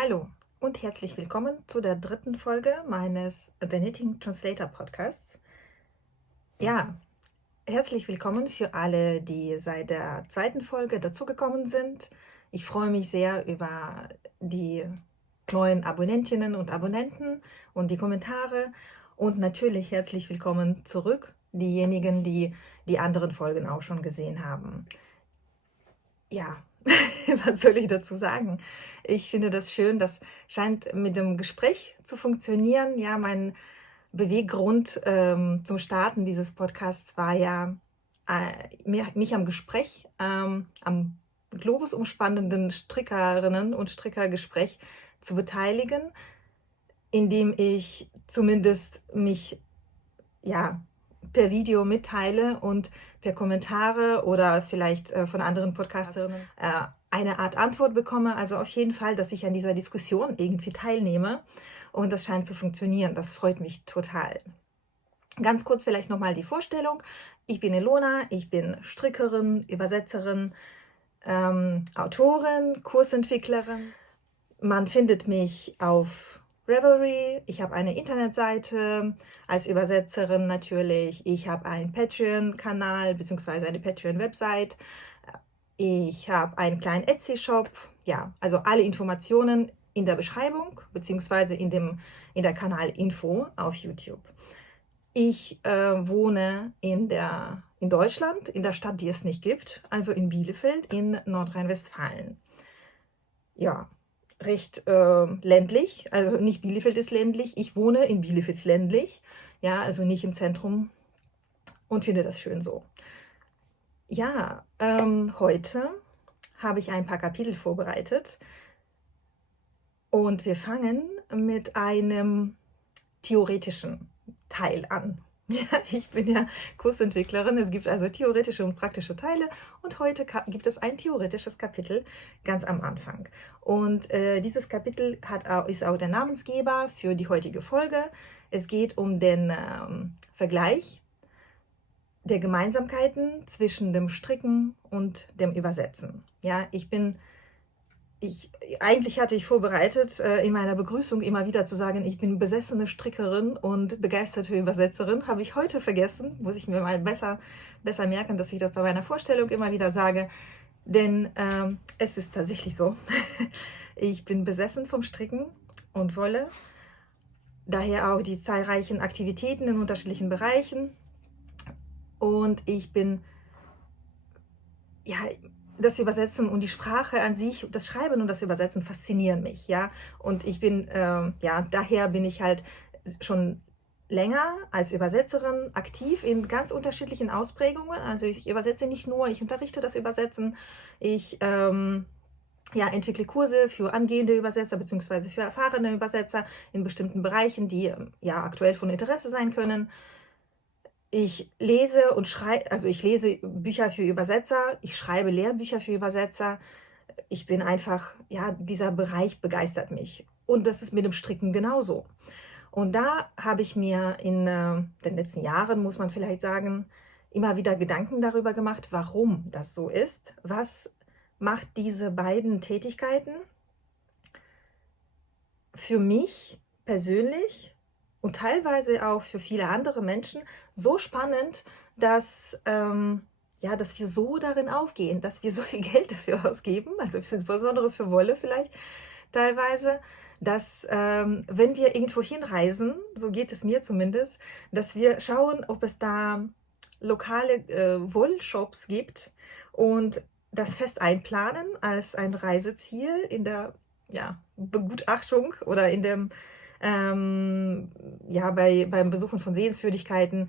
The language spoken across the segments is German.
Hallo und herzlich willkommen zu der dritten Folge meines The Knitting Translator Podcasts. Ja, herzlich willkommen für alle, die seit der zweiten Folge dazugekommen sind. Ich freue mich sehr über die neuen Abonnentinnen und Abonnenten und die Kommentare und natürlich herzlich willkommen zurück, diejenigen, die die anderen Folgen auch schon gesehen haben. Ja, was soll ich dazu sagen? Ich finde das schön, das scheint mit dem Gespräch zu funktionieren. Ja, mein Beweggrund zum Starten dieses Podcasts war ja, mich am Gespräch, am globusumspannenden Strickerinnen- und Strickergespräch zu beteiligen, indem ich zumindest mich ja, per Video mitteile und per Kommentare oder vielleicht von anderen Podcasterinnen eine Art Antwort bekomme. Also auf jeden Fall, dass ich an dieser Diskussion irgendwie teilnehme. Und das scheint zu funktionieren. Das freut mich total. Ganz kurz vielleicht nochmal die Vorstellung. Ich bin Ilona, ich bin Strickerin, Übersetzerin, Autorin, Kursentwicklerin. Man findet mich auf Ravelry, ich habe eine Internetseite als Übersetzerin natürlich, ich habe einen Patreon-Kanal bzw. eine Patreon-Website, ich habe einen kleinen Etsy-Shop, ja, also alle Informationen in der Beschreibung bzw. in der Kanalinfo auf YouTube. Ich wohne in Deutschland, in der Stadt, die es nicht gibt, also in Bielefeld in Nordrhein-Westfalen. Ja, recht ländlich, also nicht Bielefeld ist ländlich, ich wohne in Bielefeld ländlich, ja, also nicht im Zentrum und finde das schön so. Ja, heute habe ich ein paar Kapitel vorbereitet und wir fangen mit einem theoretischen Teil an. Ja, ich bin ja Kursentwicklerin, es gibt also theoretische und praktische Teile und heute gibt es ein theoretisches Kapitel ganz am Anfang. Und dieses Kapitel ist auch der Namensgeber für die heutige Folge. Es geht um den Vergleich der Gemeinsamkeiten zwischen dem Stricken und dem Übersetzen. Ja, eigentlich hatte ich vorbereitet, in meiner Begrüßung immer wieder zu sagen, ich bin besessene Strickerin und begeisterte Übersetzerin. Habe ich heute vergessen, muss ich mir mal besser merken, dass ich das bei meiner Vorstellung immer wieder sage, denn es ist tatsächlich so. Ich bin besessen vom Stricken und Wolle, daher auch die zahlreichen Aktivitäten in unterschiedlichen Bereichen und ich bin, ja, das Übersetzen und die Sprache an sich, das Schreiben und das Übersetzen faszinieren mich, ja. Und ich bin, ja, daher bin ich halt schon länger als Übersetzerin aktiv in ganz unterschiedlichen Ausprägungen. Also ich übersetze nicht nur, ich unterrichte das Übersetzen, ich ja, entwickle Kurse für angehende Übersetzer bzw. für erfahrene Übersetzer in bestimmten Bereichen, die ja aktuell von Interesse sein können. Ich lese und schreibe, also ich lese Bücher für Übersetzer, ich schreibe Lehrbücher für Übersetzer. Ich bin einfach, ja, dieser Bereich begeistert mich. Und das ist mit dem Stricken genauso. Und da habe ich mir in den letzten Jahren, muss man vielleicht sagen, immer wieder Gedanken darüber gemacht, warum das so ist. Was macht diese beiden Tätigkeiten für mich persönlich und teilweise auch für viele andere Menschen so spannend, dass, ja, dass wir so darin aufgehen, dass wir so viel Geld dafür ausgeben, also insbesondere für Wolle vielleicht teilweise, dass wenn wir irgendwo hinreisen, so geht es mir zumindest, dass wir schauen, ob es da lokale Wollshops gibt und das fest einplanen als ein Reiseziel in der, ja, Begutachtung oder in dem, ja, beim Besuchen von Sehenswürdigkeiten.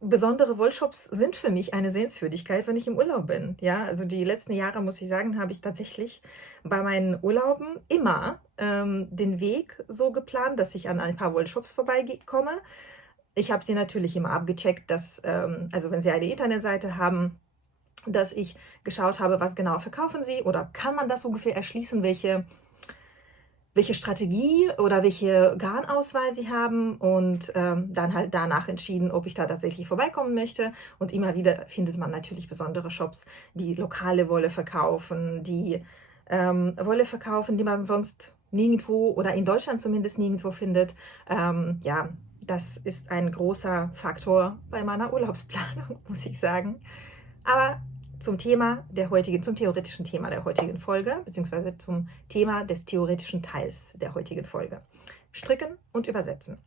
Besondere Wollshops sind für mich eine Sehenswürdigkeit, wenn ich im Urlaub bin. Ja, also die letzten Jahre, muss ich sagen, habe ich tatsächlich bei meinen Urlauben immer den Weg so geplant, dass ich an ein paar Wollshops vorbeikomme. Ich habe sie natürlich immer abgecheckt, dass, also wenn sie eine Internetseite haben, dass ich geschaut habe, was genau verkaufen sie oder kann man das ungefähr erschließen, welche Strategie oder welche Garnauswahl sie haben und dann halt danach entschieden, ob ich da tatsächlich vorbeikommen möchte. Und immer wieder findet man natürlich besondere Shops, die lokale Wolle verkaufen, die Wolle verkaufen, die man sonst nirgendwo oder in Deutschland zumindest nirgendwo findet. Ja, das ist ein großer Faktor bei meiner Urlaubsplanung, muss ich sagen. Aber zum theoretischen Thema der heutigen Folge, beziehungsweise zum Thema des theoretischen Teils der heutigen Folge. Stricken und Übersetzen.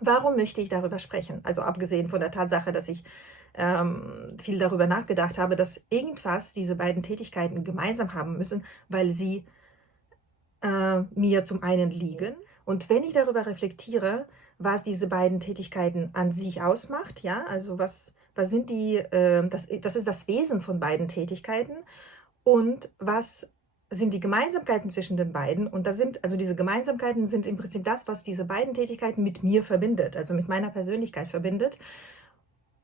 Warum möchte ich darüber sprechen? Also abgesehen von der Tatsache, dass ich viel darüber nachgedacht habe, dass irgendwas diese beiden Tätigkeiten gemeinsam haben müssen, weil sie mir zum einen liegen. Und wenn ich darüber reflektiere, was diese beiden Tätigkeiten an sich ausmacht, ja, also was sind das ist das Wesen von beiden Tätigkeiten und was sind die Gemeinsamkeiten zwischen den beiden. Und diese Gemeinsamkeiten sind im Prinzip das, was diese beiden Tätigkeiten mit mir verbindet, also mit meiner Persönlichkeit verbindet.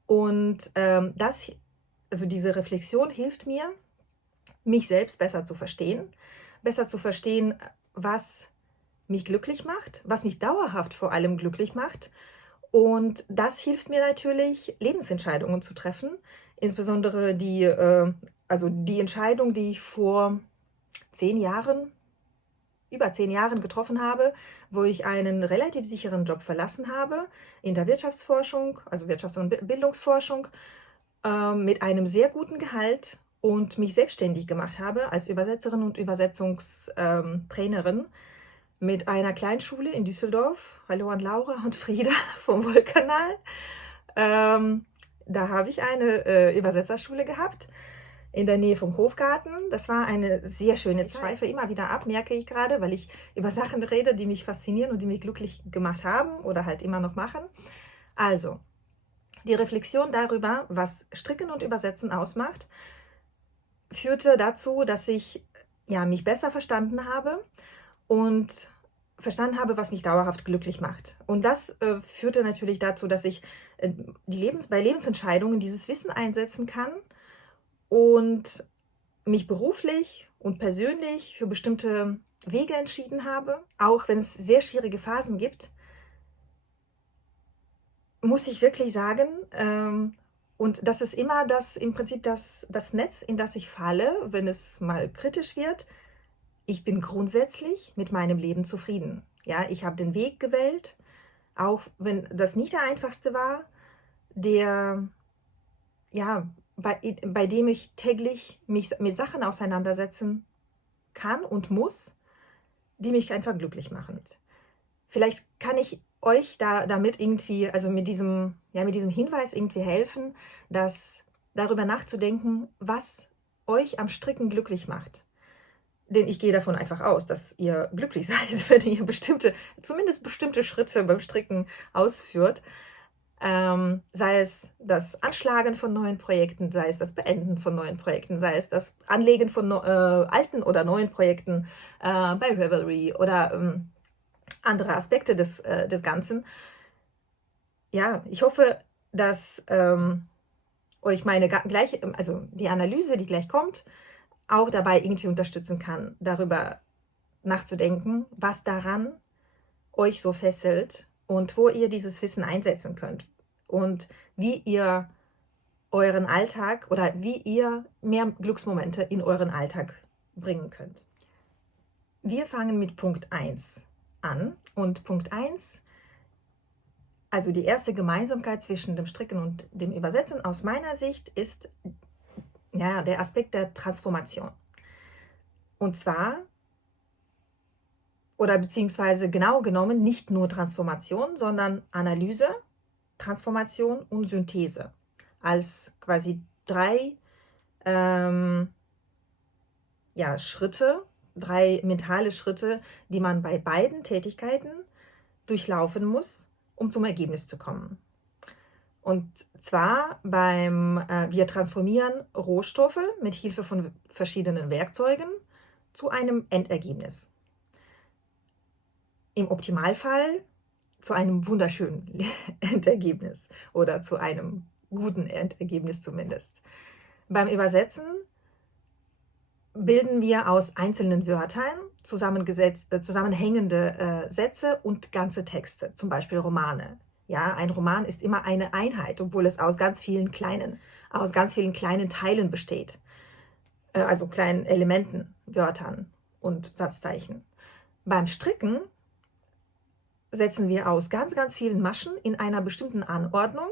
Und diese Reflexion hilft mir, mich selbst besser zu verstehen, was mich glücklich macht, was mich dauerhaft vor allem glücklich macht. Und das hilft mir natürlich, Lebensentscheidungen zu treffen, insbesondere die Entscheidung, die ich vor über 10 Jahren getroffen habe, wo ich einen relativ sicheren Job verlassen habe in der Wirtschaftsforschung, also Wirtschafts- und Bildungsforschung, mit einem sehr guten Gehalt und mich selbstständig gemacht habe als Übersetzerin und Übersetzungstrainerin mit einer Kleinschule in Düsseldorf. Hallo an Laura und Frieda vom Wollkanal. Da habe ich eine Übersetzerschule gehabt in der Nähe vom Hofgarten. Das war eine sehr schöne Zeit. Ich schweife immer wieder ab, merke ich gerade, weil ich über Sachen rede, die mich faszinieren und die mich glücklich gemacht haben oder halt immer noch machen. Also, die Reflexion darüber, was Stricken und Übersetzen ausmacht, führte dazu, dass ich mich besser verstanden habe und verstanden habe, was mich dauerhaft glücklich macht. Und das führte natürlich dazu, dass ich bei Lebensentscheidungen dieses Wissen einsetzen kann und mich beruflich und persönlich für bestimmte Wege entschieden habe. Auch wenn es sehr schwierige Phasen gibt, muss ich wirklich sagen, und das ist immer im Prinzip das Netz, in das ich falle, wenn es mal kritisch wird. Ich bin grundsätzlich mit meinem Leben zufrieden. Ja, ich habe den Weg gewählt, auch wenn das nicht der einfachste war, bei dem ich täglich mich mit Sachen auseinandersetzen kann und muss, die mich einfach glücklich machen. Vielleicht kann ich euch damit irgendwie, also mit diesem Hinweis irgendwie helfen, darüber nachzudenken, was euch am Stricken glücklich macht. Denn ich gehe davon einfach aus, dass ihr glücklich seid, wenn ihr zumindest bestimmte Schritte beim Stricken ausführt. Sei es das Anschlagen von neuen Projekten, sei es das Beenden von neuen Projekten, sei es das Anlegen von alten oder neuen Projekten bei Revelry oder andere Aspekte des Ganzen. Ja, ich hoffe, dass euch die Analyse, die gleich kommt, auch dabei irgendwie unterstützen kann, darüber nachzudenken, was daran euch so fesselt und wo ihr dieses Wissen einsetzen könnt und wie ihr euren Alltag oder wie ihr mehr Glücksmomente in euren Alltag bringen könnt. Wir fangen mit Punkt 1 an und Punkt 1, also die erste Gemeinsamkeit zwischen dem Stricken und dem Übersetzen aus meiner Sicht ist der Aspekt der Transformation. Und zwar, oder beziehungsweise genau genommen, nicht nur Transformation, sondern Analyse, Transformation und Synthese als quasi 3 Schritte, 3 mentale Schritte, die man bei beiden Tätigkeiten durchlaufen muss, um zum Ergebnis zu kommen. Und zwar wir transformieren Rohstoffe mit Hilfe von verschiedenen Werkzeugen zu einem Endergebnis. Im Optimalfall zu einem wunderschönen Endergebnis oder zu einem guten Endergebnis zumindest. Beim Übersetzen bilden wir aus einzelnen Wörtern zusammenhängende Sätze und ganze Texte, zum Beispiel Romane. Ja, ein Roman ist immer eine Einheit, obwohl es aus ganz vielen kleinen Teilen besteht. Also kleinen Elementen, Wörtern und Satzzeichen. Beim Stricken setzen wir aus ganz, ganz vielen Maschen in einer bestimmten Anordnung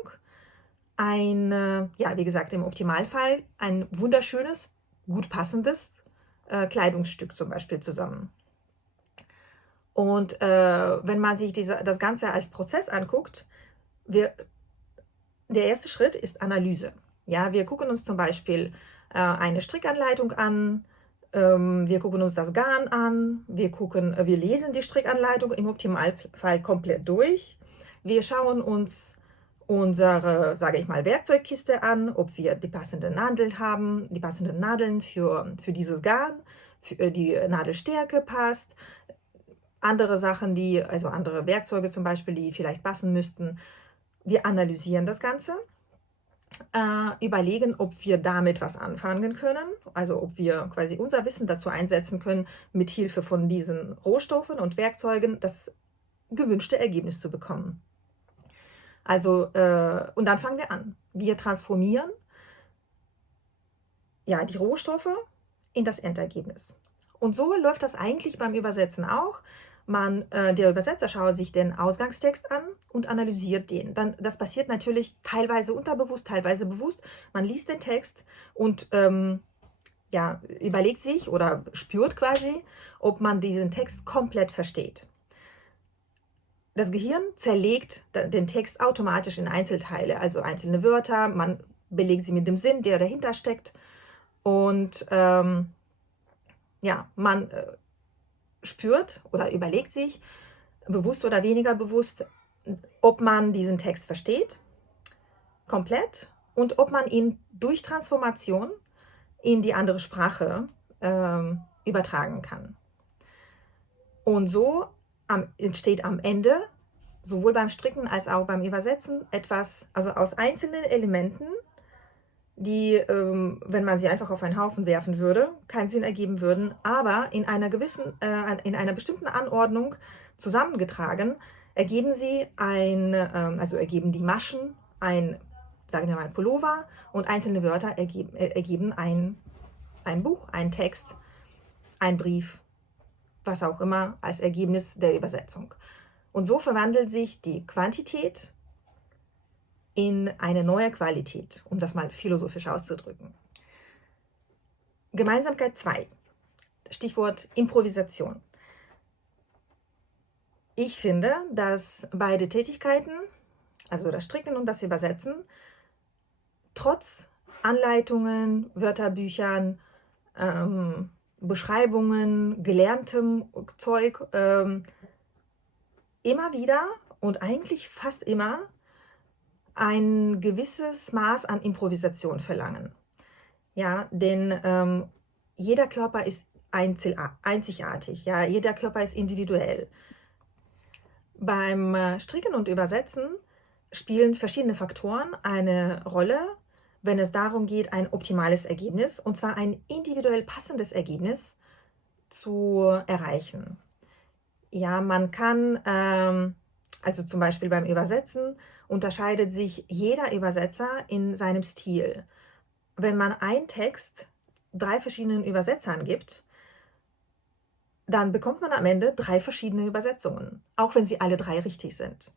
ja, wie gesagt, im Optimalfall ein wunderschönes, gut passendes Kleidungsstück zum Beispiel zusammen. Und wenn man sich das Ganze als Prozess anguckt, der erste Schritt ist Analyse. Ja, wir gucken uns zum Beispiel eine Strickanleitung an, wir gucken uns das Garn an, wir lesen die Strickanleitung im Optimalfall komplett durch. Wir schauen uns unsere, sage ich mal, Werkzeugkiste an, ob wir die passenden Nadeln haben, die passenden Nadeln für dieses Garn, für die Nadelstärke passt, andere Sachen, also andere Werkzeuge zum Beispiel, die vielleicht passen müssten. Wir analysieren das Ganze, überlegen, ob wir damit was anfangen können, also ob wir quasi unser Wissen dazu einsetzen können, mit Hilfe von diesen Rohstoffen und Werkzeugen das gewünschte Ergebnis zu bekommen. Also, und dann fangen wir an. Wir transformieren ja, die Rohstoffe in das Endergebnis. Und so läuft das eigentlich beim Übersetzen auch. Der Übersetzer schaut sich den Ausgangstext an und analysiert den. Das passiert natürlich teilweise unterbewusst, teilweise bewusst. Man liest den Text und ja, überlegt sich oder spürt quasi, ob man diesen Text komplett versteht. Das Gehirn zerlegt den Text automatisch in Einzelteile, also einzelne Wörter. Man belegt sie mit dem Sinn, der dahinter steckt. Und ja, man spürt oder überlegt sich, bewusst oder weniger bewusst, ob man diesen Text versteht, komplett, und ob man ihn durch Transformation in die andere Sprache übertragen kann. Und so entsteht am Ende, sowohl beim Stricken als auch beim Übersetzen, etwas, also aus einzelnen Elementen, die, wenn man sie einfach auf einen Haufen werfen würde, keinen Sinn ergeben würden, aber in einer bestimmten Anordnung zusammengetragen, ergeben sie also ergeben die Maschen sagen wir mal, Pullover, und einzelne Wörter ergeben ein Buch, ein Text, ein Brief, was auch immer, als Ergebnis der Übersetzung. Und so verwandelt sich die Quantität in eine neue Qualität, um das mal philosophisch auszudrücken. Gemeinsamkeit 2, Stichwort Improvisation. Ich finde, dass beide Tätigkeiten, also das Stricken und das Übersetzen, trotz Anleitungen, Wörterbüchern, Beschreibungen, gelerntem Zeug, immer wieder und eigentlich fast immer ein gewisses Maß an Improvisation verlangen. Ja, denn jeder Körper ist einzigartig, ja, jeder Körper ist individuell. Beim Stricken und Übersetzen spielen verschiedene Faktoren eine Rolle, wenn es darum geht, ein optimales Ergebnis, und zwar ein individuell passendes Ergebnis zu erreichen. Ja, man kann, also zum Beispiel beim Übersetzen, unterscheidet sich jeder Übersetzer in seinem Stil. Wenn man einen Text 3 verschiedenen Übersetzern gibt, dann bekommt man am Ende 3 verschiedene Übersetzungen, auch wenn sie alle 3 richtig sind.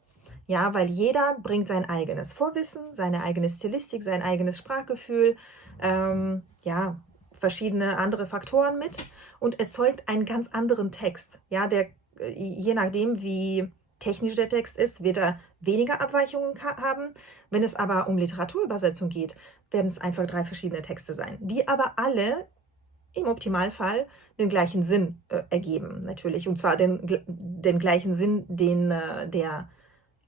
Ja, weil jeder bringt sein eigenes Vorwissen, seine eigene Stilistik, sein eigenes Sprachgefühl, ja, verschiedene andere Faktoren mit und erzeugt einen ganz anderen Text. Ja, der, je nachdem, wie technisch der Text ist, wird er weniger Abweichungen haben. Wenn es aber um Literaturübersetzung geht, werden es einfach 3 verschiedene Texte sein, die aber alle im Optimalfall den gleichen Sinn ergeben, natürlich. Und zwar den gleichen Sinn, den der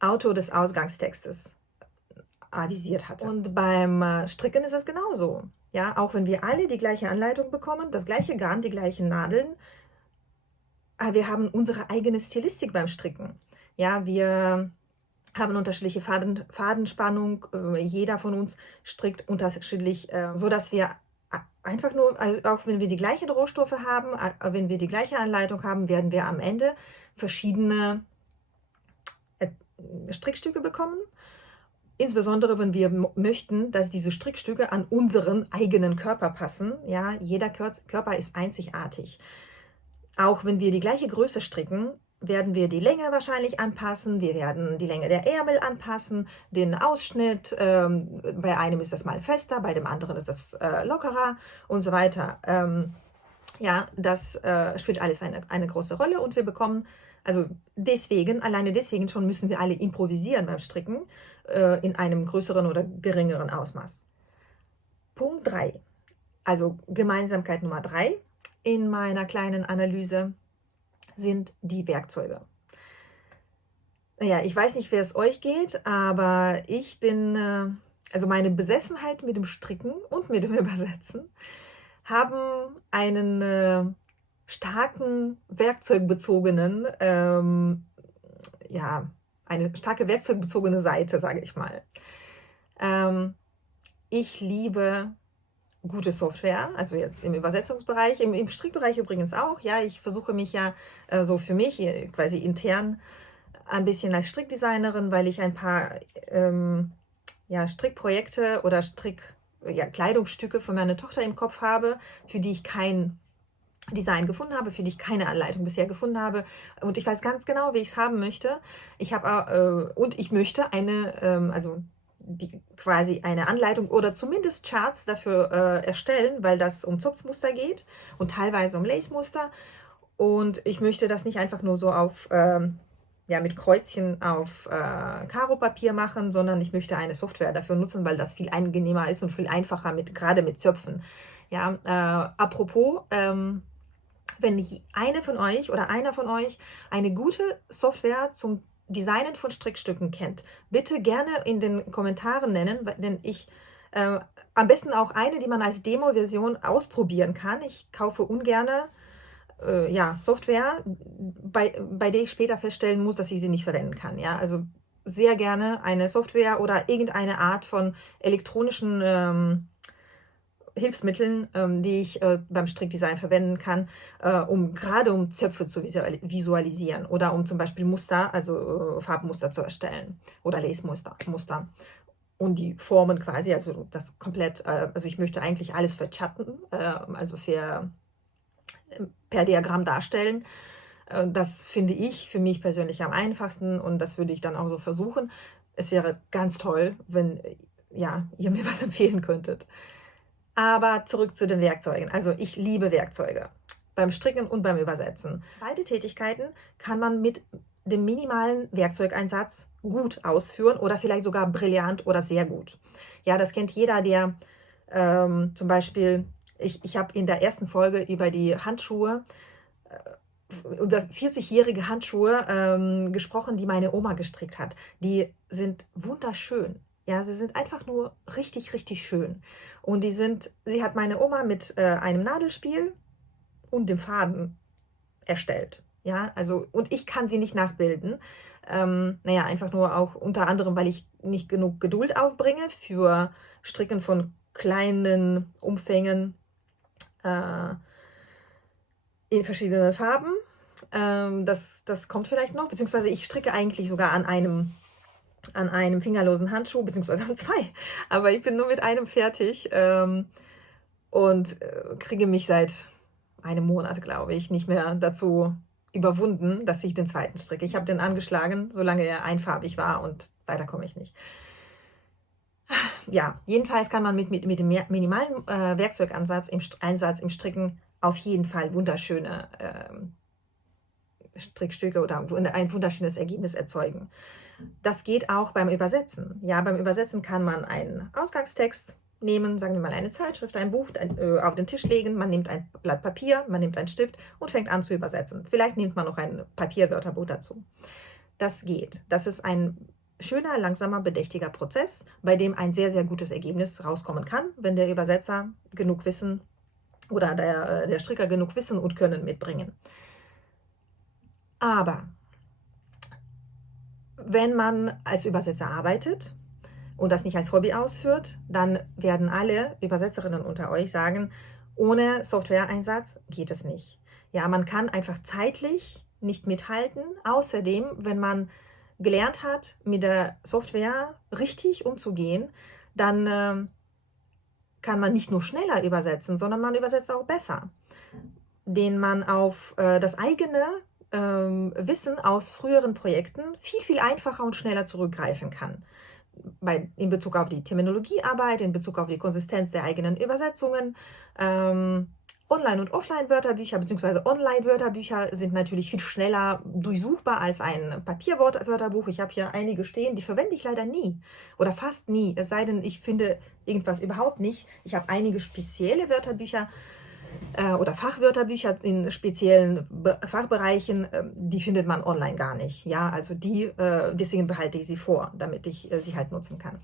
Autor des Ausgangstextes avisiert hatte. Und beim Stricken ist es genauso. Ja, auch wenn wir alle die gleiche Anleitung bekommen, das gleiche Garn, die gleichen Nadeln, aber wir haben unsere eigene Stilistik beim Stricken. Ja, wir haben unterschiedliche Fadenspannung, jeder von uns strickt unterschiedlich, so dass wir einfach nur, also auch wenn wir die gleichen Rohstoffe haben, wenn wir die gleiche Anleitung haben, werden wir am Ende verschiedene Strickstücke bekommen. Insbesondere, wenn wir möchten, dass diese Strickstücke an unseren eigenen Körper passen. Ja, jeder Körper ist einzigartig. Auch wenn wir die gleiche Größe stricken, werden wir die Länge wahrscheinlich anpassen, wir werden die Länge der Ärmel anpassen, den Ausschnitt, bei einem ist das mal fester, bei dem anderen ist das lockerer und so weiter. Ja, das spielt alles eine große Rolle und wir bekommen, also deswegen, alleine deswegen schon müssen wir alle improvisieren beim Stricken in einem größeren oder geringeren Ausmaß. Punkt 3, also Gemeinsamkeit Nummer 3 in meiner kleinen Analyse sind die Werkzeuge. Naja, ich weiß nicht, wie es euch geht, aber ich bin, also meine Besessenheit mit dem Stricken und mit dem Übersetzen haben einen starken werkzeugbezogenen, ja, eine starke werkzeugbezogene Seite, sage ich mal. Ich liebe gute Software, also jetzt im Übersetzungsbereich, im Strickbereich übrigens auch. Ja, ich versuche mich ja so für mich quasi intern ein bisschen als Strickdesignerin, weil ich ein paar ja, Strickprojekte oder Kleidungsstücke für meine Tochter im Kopf habe, für die ich kein Design gefunden habe, für die ich keine Anleitung bisher gefunden habe. Und ich weiß ganz genau, wie ich es haben möchte. Und ich möchte quasi eine Anleitung oder zumindest Charts dafür erstellen, weil das um Zupfmuster geht und teilweise um Lace-Muster. Und ich möchte das nicht einfach nur so auf, ja, mit Kreuzchen auf Karo-Papier machen, sondern ich möchte eine Software dafür nutzen, weil das viel angenehmer ist und viel einfacher, gerade mit Zöpfen. Ja, apropos, wenn eine von euch oder einer von euch eine gute Software zum Designen von Strickstücken kennt, bitte gerne in den Kommentaren nennen, denn ich am besten auch eine, die man als Demo-Version ausprobieren kann. Ich kaufe ungerne ja, Software, bei der ich später feststellen muss, dass ich sie nicht verwenden kann. Ja? Also sehr gerne eine Software oder irgendeine Art von elektronischen Hilfsmitteln, die ich beim Strickdesign verwenden kann, gerade um Zöpfe zu visualisisen oder um zum Beispiel Muster, also Farbmuster zu erstellen oder Lace-Muster. Und die Formen quasi, also das komplett, also ich möchte eigentlich alles verchatten, also per Diagramm darstellen. Das finde ich für mich persönlich am einfachsten und das würde ich dann auch so versuchen. Es wäre ganz toll, wenn ja, ihr mir was empfehlen könntet. Aber zurück zu den Werkzeugen. Also ich liebe Werkzeuge beim Stricken und beim Übersetzen. Beide Tätigkeiten kann man mit dem minimalen Werkzeugeinsatz gut ausführen oder vielleicht sogar brillant oder sehr gut. Ja, das kennt jeder, der zum Beispiel, ich habe in der ersten Folge über die Handschuhe, über 40-jährige Handschuhe gesprochen, die meine Oma gestrickt hat. Die sind wunderschön. Ja, sie sind einfach nur richtig, richtig schön. Und sie hat meine Oma mit einem Nadelspiel und dem Faden erstellt. Ja, also, und ich kann sie nicht nachbilden. Naja, einfach nur auch unter anderem, weil ich nicht genug Geduld aufbringe für Stricken von kleinen Umfängen in verschiedenen Farben. Das kommt vielleicht noch, beziehungsweise ich stricke eigentlich sogar an einem fingerlosen Handschuh, beziehungsweise an zwei. Aber ich bin nur mit einem fertig und kriege mich seit einem Monat, glaube ich, nicht mehr dazu überwunden, dass ich den zweiten stricke. Ich habe den angeschlagen, solange er einfarbig war und weiter komme ich nicht. Ja, jedenfalls kann man mit dem minimalen Werkzeugeinsatz im Stricken auf jeden Fall wunderschöne Strickstücke oder ein wunderschönes Ergebnis erzeugen. Das geht auch beim Übersetzen. Ja, beim Übersetzen kann man einen Ausgangstext nehmen, sagen wir mal eine Zeitschrift, ein Buch auf den Tisch legen, man nimmt ein Blatt Papier, man nimmt einen Stift und fängt an zu übersetzen. Vielleicht nimmt man noch ein Papierwörterbuch dazu. Das geht. Das ist ein schöner, langsamer, bedächtiger Prozess, bei dem ein sehr, sehr gutes Ergebnis rauskommen kann, wenn der Übersetzer genug Wissen oder der Stricker genug Wissen und Können mitbringen. Aber wenn man als Übersetzer arbeitet und das nicht als Hobby ausführt, dann werden alle Übersetzerinnen unter euch sagen, ohne Softwareeinsatz geht es nicht. Ja, man kann einfach zeitlich nicht mithalten. Außerdem, wenn man gelernt hat, mit der Software richtig umzugehen, dann kann man nicht nur schneller übersetzen, sondern man übersetzt auch besser. den man auf das eigene Wissen aus früheren Projekten viel, viel einfacher und schneller zurückgreifen kann. In Bezug auf die Terminologiearbeit, in Bezug auf die Konsistenz der eigenen Übersetzungen. Online- und Offline-Wörterbücher bzw. Online-Wörterbücher sind natürlich viel schneller durchsuchbar als ein Papierwörterbuch. Ich habe hier einige stehen, die verwende ich leider nie oder fast nie, es sei denn, ich finde irgendwas überhaupt nicht. Ich habe einige spezielle Wörterbücher oder Fachwörterbücher in speziellen Fachbereichen, die findet man online gar nicht. Ja, also deswegen behalte ich sie vor, damit ich sie halt nutzen kann.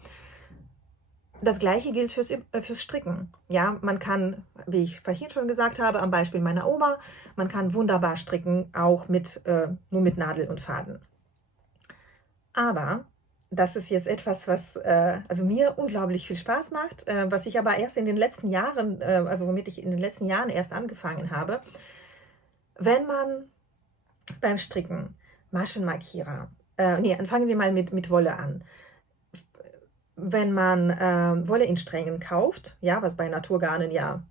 Das Gleiche gilt fürs Stricken. Ja, man kann, wie ich vorhin schon gesagt habe, am Beispiel meiner Oma, man kann wunderbar stricken, auch nur mit Nadel und Faden. Aber das ist jetzt etwas, was also mir unglaublich viel Spaß macht, was ich aber erst in den letzten Jahren, also womit ich in den letzten Jahren erst angefangen habe. Wenn man beim Stricken Maschenmarkierer, fangen wir mal mit Wolle an. Wenn man Wolle in Strängen kauft, ja, was bei Naturgarnen ja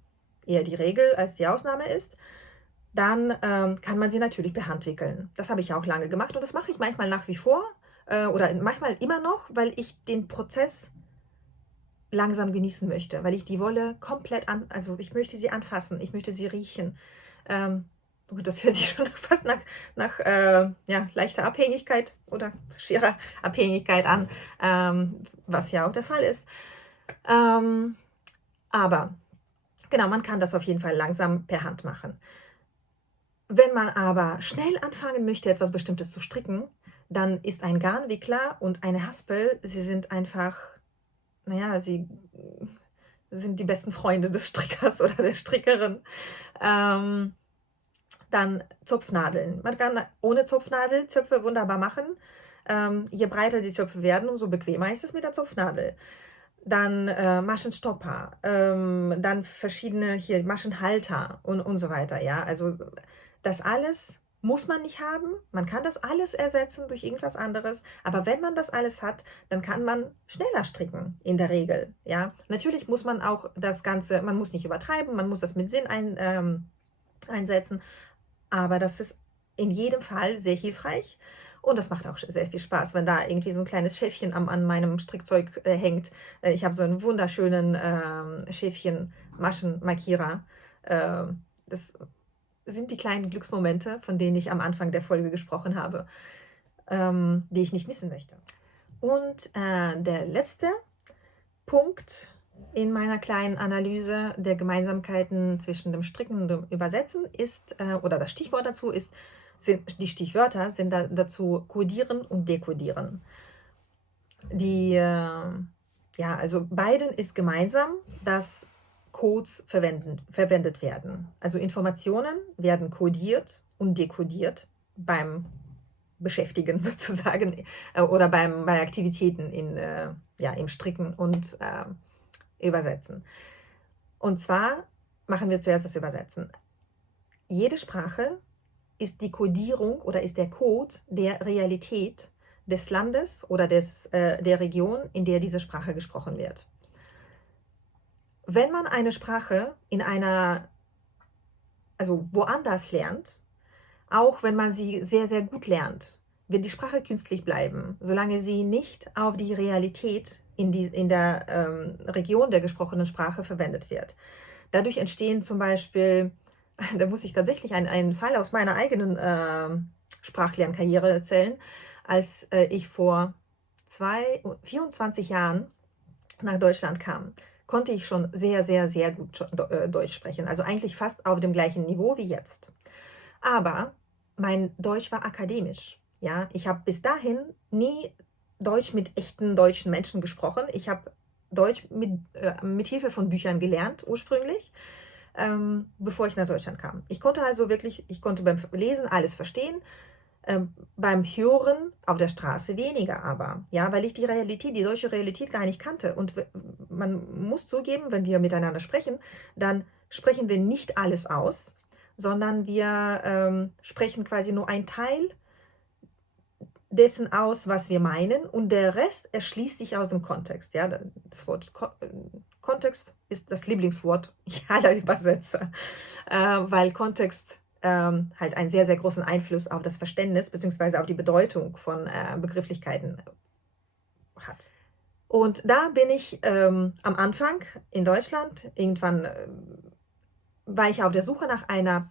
eher die Regel als die Ausnahme ist, dann kann man sie natürlich per Hand wickeln. Das habe ich auch lange gemacht und das mache ich manchmal nach wie vor oder manchmal immer noch, weil ich den Prozess langsam genießen möchte, weil ich die Wolle komplett also ich möchte sie anfassen, ich möchte sie riechen. Das hört sich schon fast nach ja, leichter Abhängigkeit oder schwerer Abhängigkeit an, was ja auch der Fall ist. Aber genau, man kann das auf jeden Fall langsam per Hand machen. Wenn man aber schnell anfangen möchte, etwas Bestimmtes zu stricken, dann ist ein Garnwickler und eine Haspel, sie sind einfach, naja, sie sind die besten Freunde des Strickers oder der Strickerin. Dann Zopfnadeln. Man kann ohne Zopfnadel Zöpfe wunderbar machen. Je breiter die Zöpfe werden, umso bequemer ist es mit der Zopfnadel. Dann Maschenstopper, dann verschiedene hier Maschenhalter und so weiter. Ja, also das alles muss man nicht haben. Man kann das alles ersetzen durch irgendwas anderes. Aber wenn man das alles hat, dann kann man schneller stricken, in der Regel. Ja, natürlich muss man auch das Ganze, man muss nicht übertreiben, man muss das mit Sinn einsetzen. Aber das ist in jedem Fall sehr hilfreich. Und das macht auch sehr viel Spaß, wenn da irgendwie so ein kleines Schäfchen an meinem Strickzeug hängt. Ich habe so einen wunderschönen Schäfchen-Maschenmarkierer. Das sind die kleinen Glücksmomente, von denen ich am Anfang der Folge gesprochen habe, die ich nicht missen möchte. Und der letzte Punkt in meiner kleinen Analyse der Gemeinsamkeiten zwischen dem Stricken und dem Übersetzen ist, oder das Stichwort dazu ist, die Stichwörter sind dazu Kodieren und Dekodieren. Ja, also beiden ist gemeinsam, dass Codes verwendet werden. Also Informationen werden kodiert und dekodiert beim Beschäftigen sozusagen oder bei Aktivitäten im Stricken und Übersetzen. Und zwar machen wir zuerst das Übersetzen. Jede Sprache ist die Kodierung oder ist der Code der Realität des Landes oder der Region, in der diese Sprache gesprochen wird. Wenn man eine Sprache also woanders lernt, auch wenn man sie sehr, sehr gut lernt, wird die Sprache künstlich bleiben, solange sie nicht auf die Realität in der Region der gesprochenen Sprache verwendet wird. Dadurch entstehen zum Beispiel, da muss ich tatsächlich einen Fall aus meiner eigenen Sprachlernkarriere erzählen, als ich vor 24 Jahren nach Deutschland kam, konnte ich schon sehr, sehr, sehr gut Deutsch sprechen. Also eigentlich fast auf dem gleichen Niveau wie jetzt. Aber mein Deutsch war akademisch. Ja? Ich habe bis dahin nie Deutsch mit echten deutschen Menschen gesprochen. Ich habe Deutsch mit Hilfe von Büchern gelernt, ursprünglich, bevor ich nach Deutschland kam. Ich konnte beim Lesen alles verstehen, beim Hören auf der Straße weniger aber, ja, weil ich die deutsche Realität gar nicht kannte. Und man muss zugeben, wenn wir miteinander sprechen, dann sprechen wir nicht alles aus, sondern wir sprechen quasi nur einen Teil dessen aus, was wir meinen, und der Rest erschließt sich aus dem Kontext. Ja? Das Wort Kontext ist das Lieblingswort aller Übersetzer, weil Kontext halt einen sehr, sehr großen Einfluss auf das Verständnis bzw. auf die Bedeutung von Begrifflichkeiten hat. Und da bin ich am Anfang in Deutschland, irgendwann war ich auf der Suche nach einer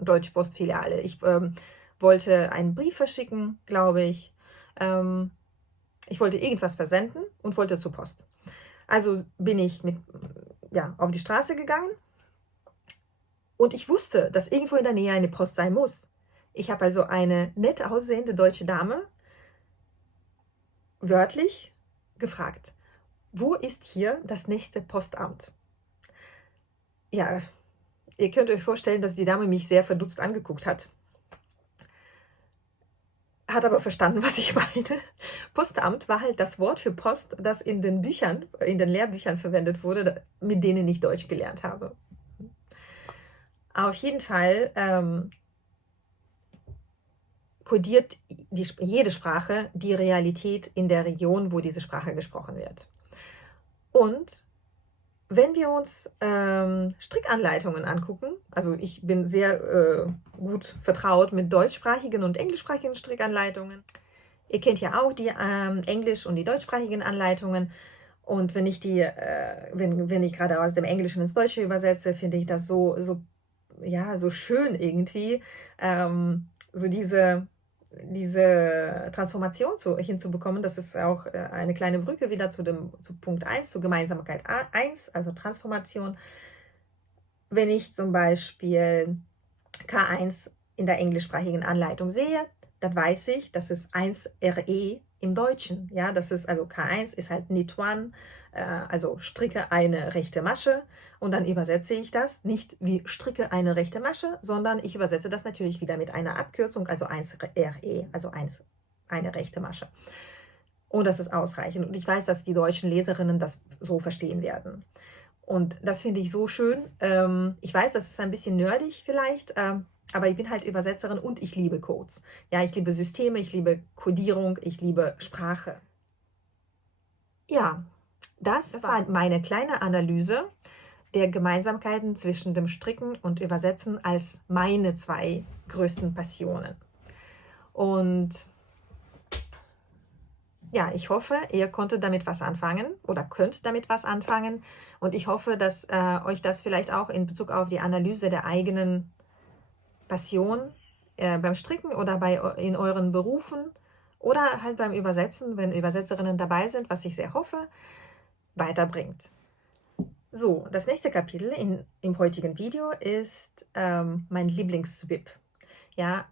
Deutschpostfiliale. Ich wollte einen Brief verschicken, glaube ich. Ich wollte irgendwas versenden und wollte zur Post. Also bin ich auf die Straße gegangen und ich wusste, dass irgendwo in der Nähe eine Post sein muss. Ich habe also eine nett aussehende deutsche Dame wörtlich gefragt, wo ist hier das nächste Postamt? Ja, ihr könnt euch vorstellen, dass die Dame mich sehr verdutzt angeguckt hat. Hat aber verstanden, was ich meine. Postamt war halt das Wort für Post, das in den Büchern, in den Lehrbüchern verwendet wurde, mit denen ich Deutsch gelernt habe. Auf jeden Fall kodiert jede Sprache die Realität in der Region, wo diese Sprache gesprochen wird. Und wenn wir uns Strickanleitungen angucken, also ich bin sehr gut vertraut mit deutschsprachigen und englischsprachigen Strickanleitungen. Ihr kennt ja auch die englisch- und die deutschsprachigen Anleitungen. Und wenn ich wenn ich gerade aus dem Englischen ins Deutsche übersetze, finde ich das so schön irgendwie, so diese Transformation hinzubekommen. Das ist auch eine kleine Brücke wieder zu Punkt 1, zu Gemeinsamkeit 1, also Transformation. Wenn ich zum Beispiel K1 in der englischsprachigen Anleitung sehe, dann weiß ich, das ist 1RE im Deutschen. Ja, das ist also K1 ist halt knit one, also stricke eine rechte Masche. Und dann übersetze ich das nicht wie stricke eine rechte Masche, sondern ich übersetze das natürlich wieder mit einer Abkürzung, also 1RE, also eine rechte Masche. Und das ist ausreichend. Und ich weiß, dass die deutschen Leserinnen das so verstehen werden. Und das finde ich so schön. Ich weiß, das ist ein bisschen nerdig vielleicht, aber ich bin halt Übersetzerin und ich liebe Codes. Ja, ich liebe Systeme, ich liebe Codierung, ich liebe Sprache. Ja, das war meine kleine Analyse der Gemeinsamkeiten zwischen dem Stricken und Übersetzen als meine 2 größten Passionen. Und ja, ich hoffe, ihr konntet damit was anfangen oder könnt damit was anfangen. Und ich hoffe, dass euch das vielleicht auch in Bezug auf die Analyse der eigenen Passion beim Stricken oder in euren Berufen oder halt beim Übersetzen, wenn Übersetzerinnen dabei sind, was ich sehr hoffe, weiterbringt. So, das nächste Kapitel im heutigen Video ist mein Lieblingsswip. Ja,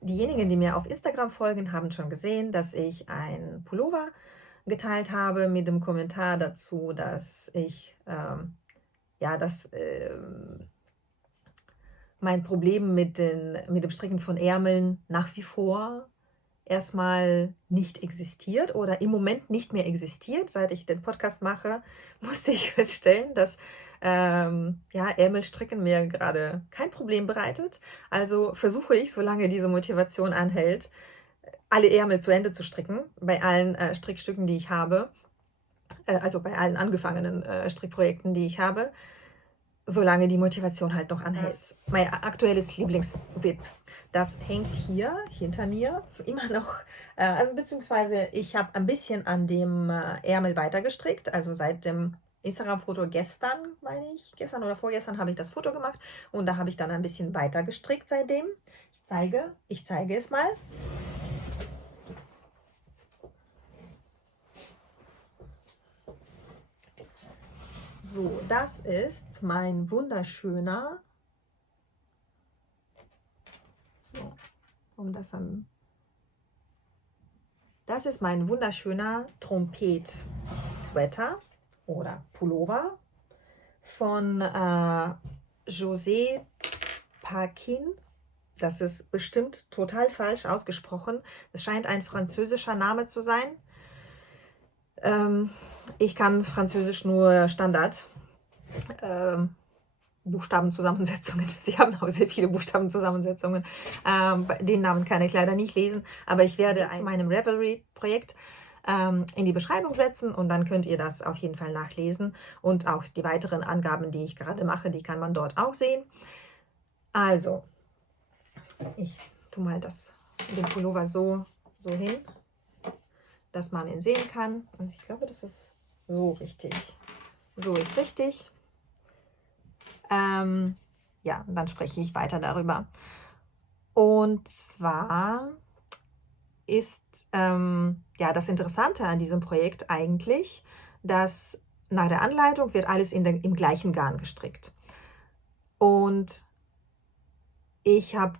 diejenigen, die mir auf Instagram folgen, haben schon gesehen, dass ich ein Pullover geteilt habe mit dem Kommentar dazu, dass ich mein Problem mit dem Stricken von Ärmeln nach wie vor erstmal nicht existiert oder im Moment nicht mehr existiert. Seit ich den Podcast mache, musste ich feststellen, dass Ärmelstricken mir gerade kein Problem bereitet. Also versuche ich, solange diese Motivation anhält, alle Ärmel zu Ende zu stricken, bei allen Strickstücken, die ich habe, also bei allen angefangenen Strickprojekten, die ich habe, solange die Motivation halt noch anhält. Mein aktuelles Lieblings-WIP, das hängt hier hinter mir immer noch, beziehungsweise ich habe ein bisschen an dem Ärmel weitergestrickt, also seit dem Instagram-Foto gestern, meine ich, gestern oder vorgestern habe ich das Foto gemacht und da habe ich dann ein bisschen weiter gestrickt seitdem. Ich zeige es mal. So, das ist mein wunderschöner, das ist mein wunderschöner Trompet-Sweater oder Pullover von José Parkin. Das ist bestimmt total falsch ausgesprochen. Es scheint ein französischer Name zu sein. Ich kann Französisch nur Standard. Buchstabenzusammensetzungen. Sie haben auch sehr viele Buchstabenzusammensetzungen. Den Namen kann ich leider nicht lesen, aber ich werde zu meinem Ravelry-Projekt in die Beschreibung setzen und dann könnt ihr das auf jeden Fall nachlesen. Und auch die weiteren Angaben, die ich gerade mache, die kann man dort auch sehen. Also, ich tue mal den Pullover so hin, dass man ihn sehen kann. Und ich glaube, das ist so richtig. So ist richtig. Ja, und dann spreche ich weiter darüber. Und zwar ist ja das Interessante an diesem Projekt eigentlich, dass nach der Anleitung wird alles im gleichen Garn gestrickt. Und ich habe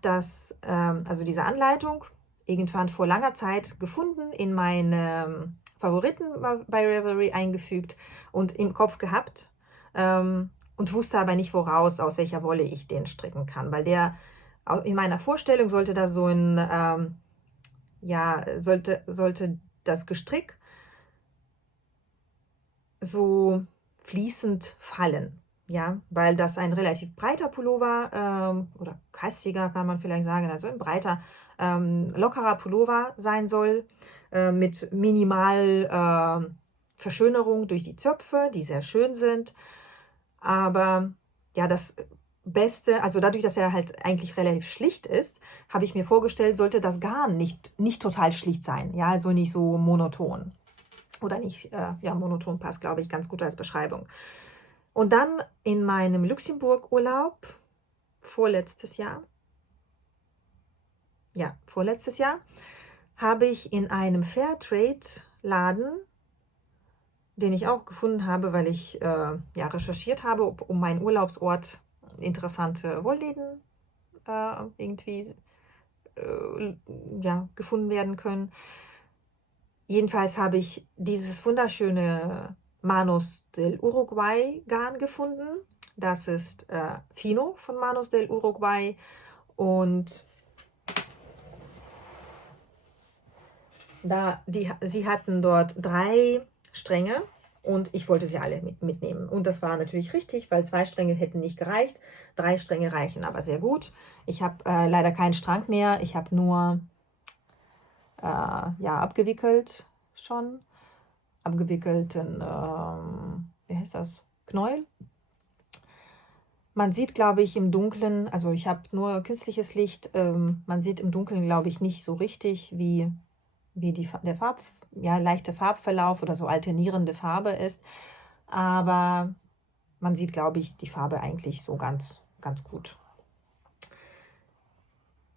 also diese Anleitung irgendwann vor langer Zeit gefunden, in meine Favoriten bei Ravelry eingefügt und im Kopf gehabt und wusste aber nicht, aus welcher Wolle ich den stricken kann, weil in meiner Vorstellung sollte das so ein, ja, sollte das Gestrick so fließend fallen. Ja, weil das ein relativ breiter Pullover oder kastiger kann man vielleicht sagen, also ein breiter, lockerer Pullover sein soll, mit minimal Verschönerung durch die Zöpfe, die sehr schön sind. Aber ja, das Beste, also dadurch, dass er halt eigentlich relativ schlicht ist, habe ich mir vorgestellt, sollte das Garn nicht total schlicht sein, ja, also nicht so monoton. Oder nicht, ja, monoton passt, glaube ich, ganz gut als Beschreibung. Und dann in meinem Luxemburg-Urlaub, vorletztes Jahr, habe ich in einem Fairtrade-Laden, den ich auch gefunden habe, weil ich ja, recherchiert habe, ob um meinen Urlaubsort interessante Wollläden irgendwie ja, gefunden werden können. Jedenfalls habe ich dieses wunderschöne Manos del Uruguay Garn gefunden. Das ist Fino von Manos del Uruguay und sie hatten dort 3 Stränge und ich wollte sie alle mitnehmen. Und das war natürlich richtig, weil 2 Stränge hätten nicht gereicht. 3 Stränge reichen aber sehr gut. Ich habe leider keinen Strang mehr. Ich habe nur ja, abgewickelt schon. Abgewickelten, wie heißt das? Knäuel. Man sieht, glaube ich, im Dunkeln, also ich habe nur künstliches Licht, man sieht im Dunkeln, glaube ich, nicht so richtig, wie der ja, leichte Farbverlauf oder so alternierende Farbe ist. Aber man sieht, glaube ich, die Farbe eigentlich so ganz gut.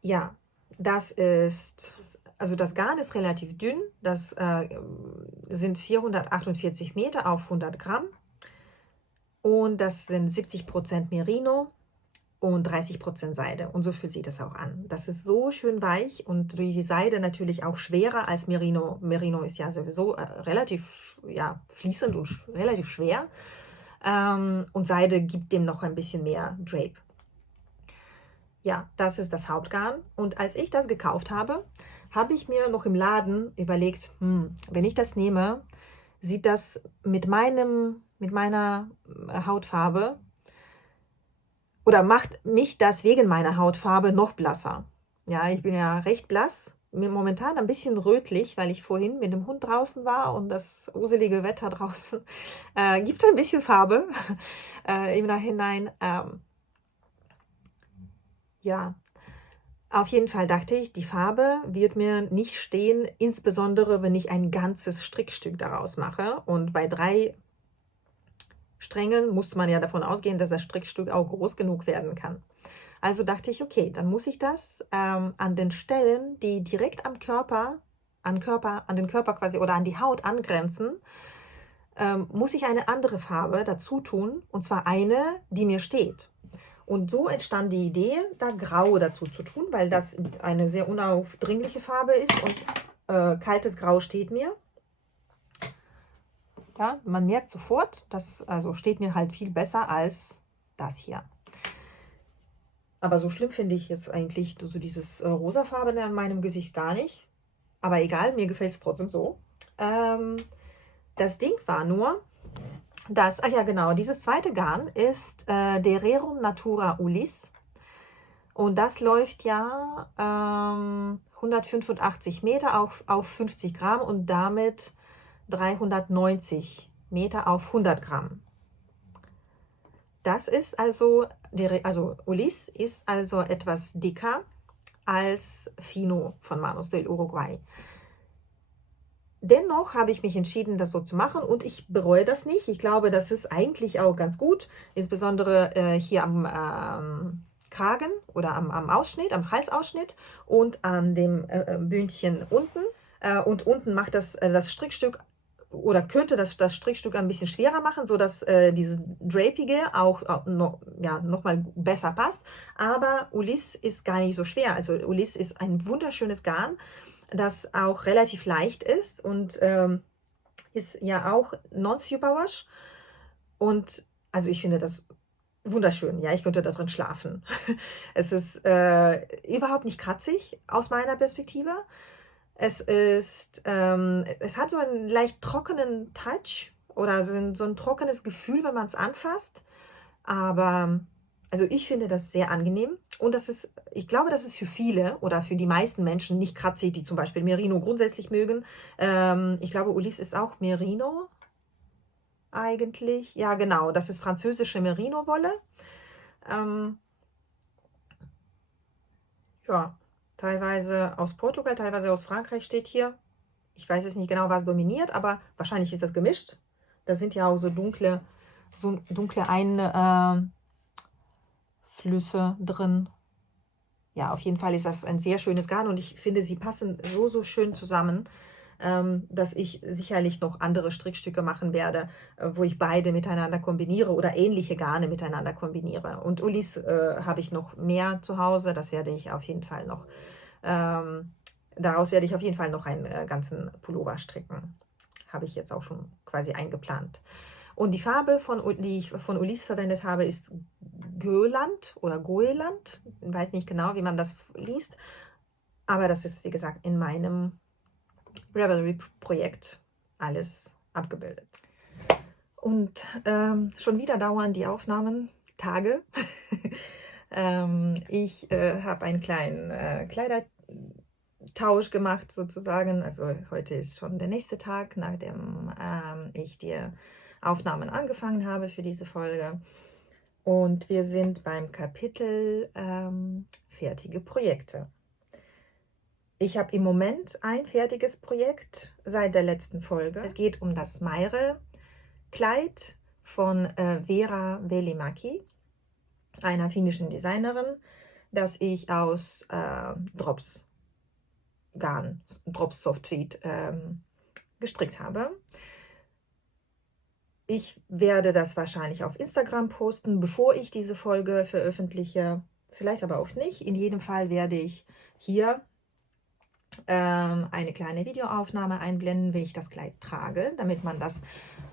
Ja, also das Garn ist relativ dünn. Das sind 448 Meter auf 100 Gramm. Und das sind 70% Merino und 30% Seide. Und so fühlt sich das auch an. Das ist so schön weich und durch die Seide natürlich auch schwerer als Merino. Merino ist ja sowieso relativ fließend und relativ schwer. Und Seide gibt dem noch ein bisschen mehr Drape. Ja, das ist das Hauptgarn. Und als ich das gekauft habe, habe ich mir noch im Laden überlegt, wenn ich das nehme, sieht das mit meiner Hautfarbe oder macht mich das wegen meiner Hautfarbe noch blasser. Ja, ich bin ja recht blass, momentan ein bisschen rötlich, weil ich vorhin mit dem Hund draußen war und das uselige Wetter draußen gibt ein bisschen Farbe im Nachhinein. Ja, auf jeden Fall dachte ich, die Farbe wird mir nicht stehen, insbesondere wenn ich ein ganzes Strickstück daraus mache. Und bei 3 Strängen musste man ja davon ausgehen, dass das Strickstück auch groß genug werden kann. Also dachte ich, okay, dann muss ich das an den Stellen, die direkt an den Körper quasi oder an die Haut angrenzen, muss ich eine andere Farbe dazu tun, und zwar eine, die mir steht. Und so entstand die Idee, da Grau dazu zu tun, weil das eine sehr unaufdringliche Farbe ist und kaltes Grau steht mir. Ja, man merkt sofort, das also steht mir halt viel besser als das hier. Aber so schlimm finde ich jetzt eigentlich so dieses rosafarbene an meinem Gesicht gar nicht. Aber egal, mir gefällt es trotzdem so. Das Ding war nur, ach ja genau, dieses zweite Garn ist der Rerum Natura Ulis. Und das läuft ja 185 Meter auf 50 Gramm und damit 390 Meter auf 100 Gramm. Das ist also, Ulysse ist also etwas dicker als Fino von Manos del Uruguay. Dennoch habe ich mich entschieden, das so zu machen und ich bereue das nicht. Ich glaube, das ist eigentlich auch ganz gut, insbesondere hier am Kragen oder am Ausschnitt, am Halsausschnitt und an dem Bündchen unten. Und unten macht das Strickstück oder könnte das Strickstück ein bisschen schwerer machen, sodass dieses Drapige auch noch mal besser passt. Aber Ulysse ist gar nicht so schwer. Also Ulysse ist ein wunderschönes Garn, das auch relativ leicht ist und ist ja auch Non-Superwash. Und also ich finde das wunderschön. Ja, ich könnte da drin schlafen. Es ist überhaupt nicht kratzig aus meiner Perspektive. Es hat so einen leicht trockenen Touch oder so ein trockenes Gefühl, wenn man es anfasst. Aber also ich finde das sehr angenehm und ich glaube, das ist für viele oder für die meisten Menschen nicht kratzig, die zum Beispiel Merino grundsätzlich mögen. Ich glaube, Ulysse ist auch Merino eigentlich. Ja, genau, das ist französische Merino-Wolle. Ja, teilweise aus Portugal, teilweise aus Frankreich steht hier. Ich weiß jetzt nicht genau, was dominiert, aber wahrscheinlich ist das gemischt. Da sind ja auch so dunkle Einflüsse drin. Ja, auf jeden Fall ist das ein sehr schönes Garn und ich finde, sie passen so schön zusammen, dass ich sicherlich noch andere Strickstücke machen werde, wo ich beide miteinander kombiniere oder ähnliche Garne miteinander kombiniere. Und Ulysse habe ich noch mehr zu Hause, das werde ich auf jeden Fall noch, daraus werde ich auf jeden Fall noch einen ganzen Pullover stricken. Habe ich jetzt auch schon quasi eingeplant. Und die Farbe, die ich von Ulysse verwendet habe, ist Göland oder Goeland. Ich weiß nicht genau, wie man das liest. Aber das ist, wie gesagt, in meinem Ravelry-Projekt alles abgebildet. Und schon wieder dauern die Aufnahmen Tage. Ich habe einen kleinen Kleidertausch gemacht sozusagen. Also heute ist schon der nächste Tag, nachdem ich die Aufnahmen angefangen habe für diese Folge. Und wir sind beim Kapitel fertige Projekte. Ich habe im Moment ein fertiges Projekt seit der letzten Folge. Es geht um das Maire-Kleid von Vera Velimäki, einer finnischen Designerin, das ich aus Drops Soft Tweed gestrickt habe. Ich werde das wahrscheinlich auf Instagram posten, bevor ich diese Folge veröffentliche. Vielleicht aber auch nicht. In jedem Fall werde ich hier eine kleine Videoaufnahme einblenden, wie ich das Kleid trage, damit man das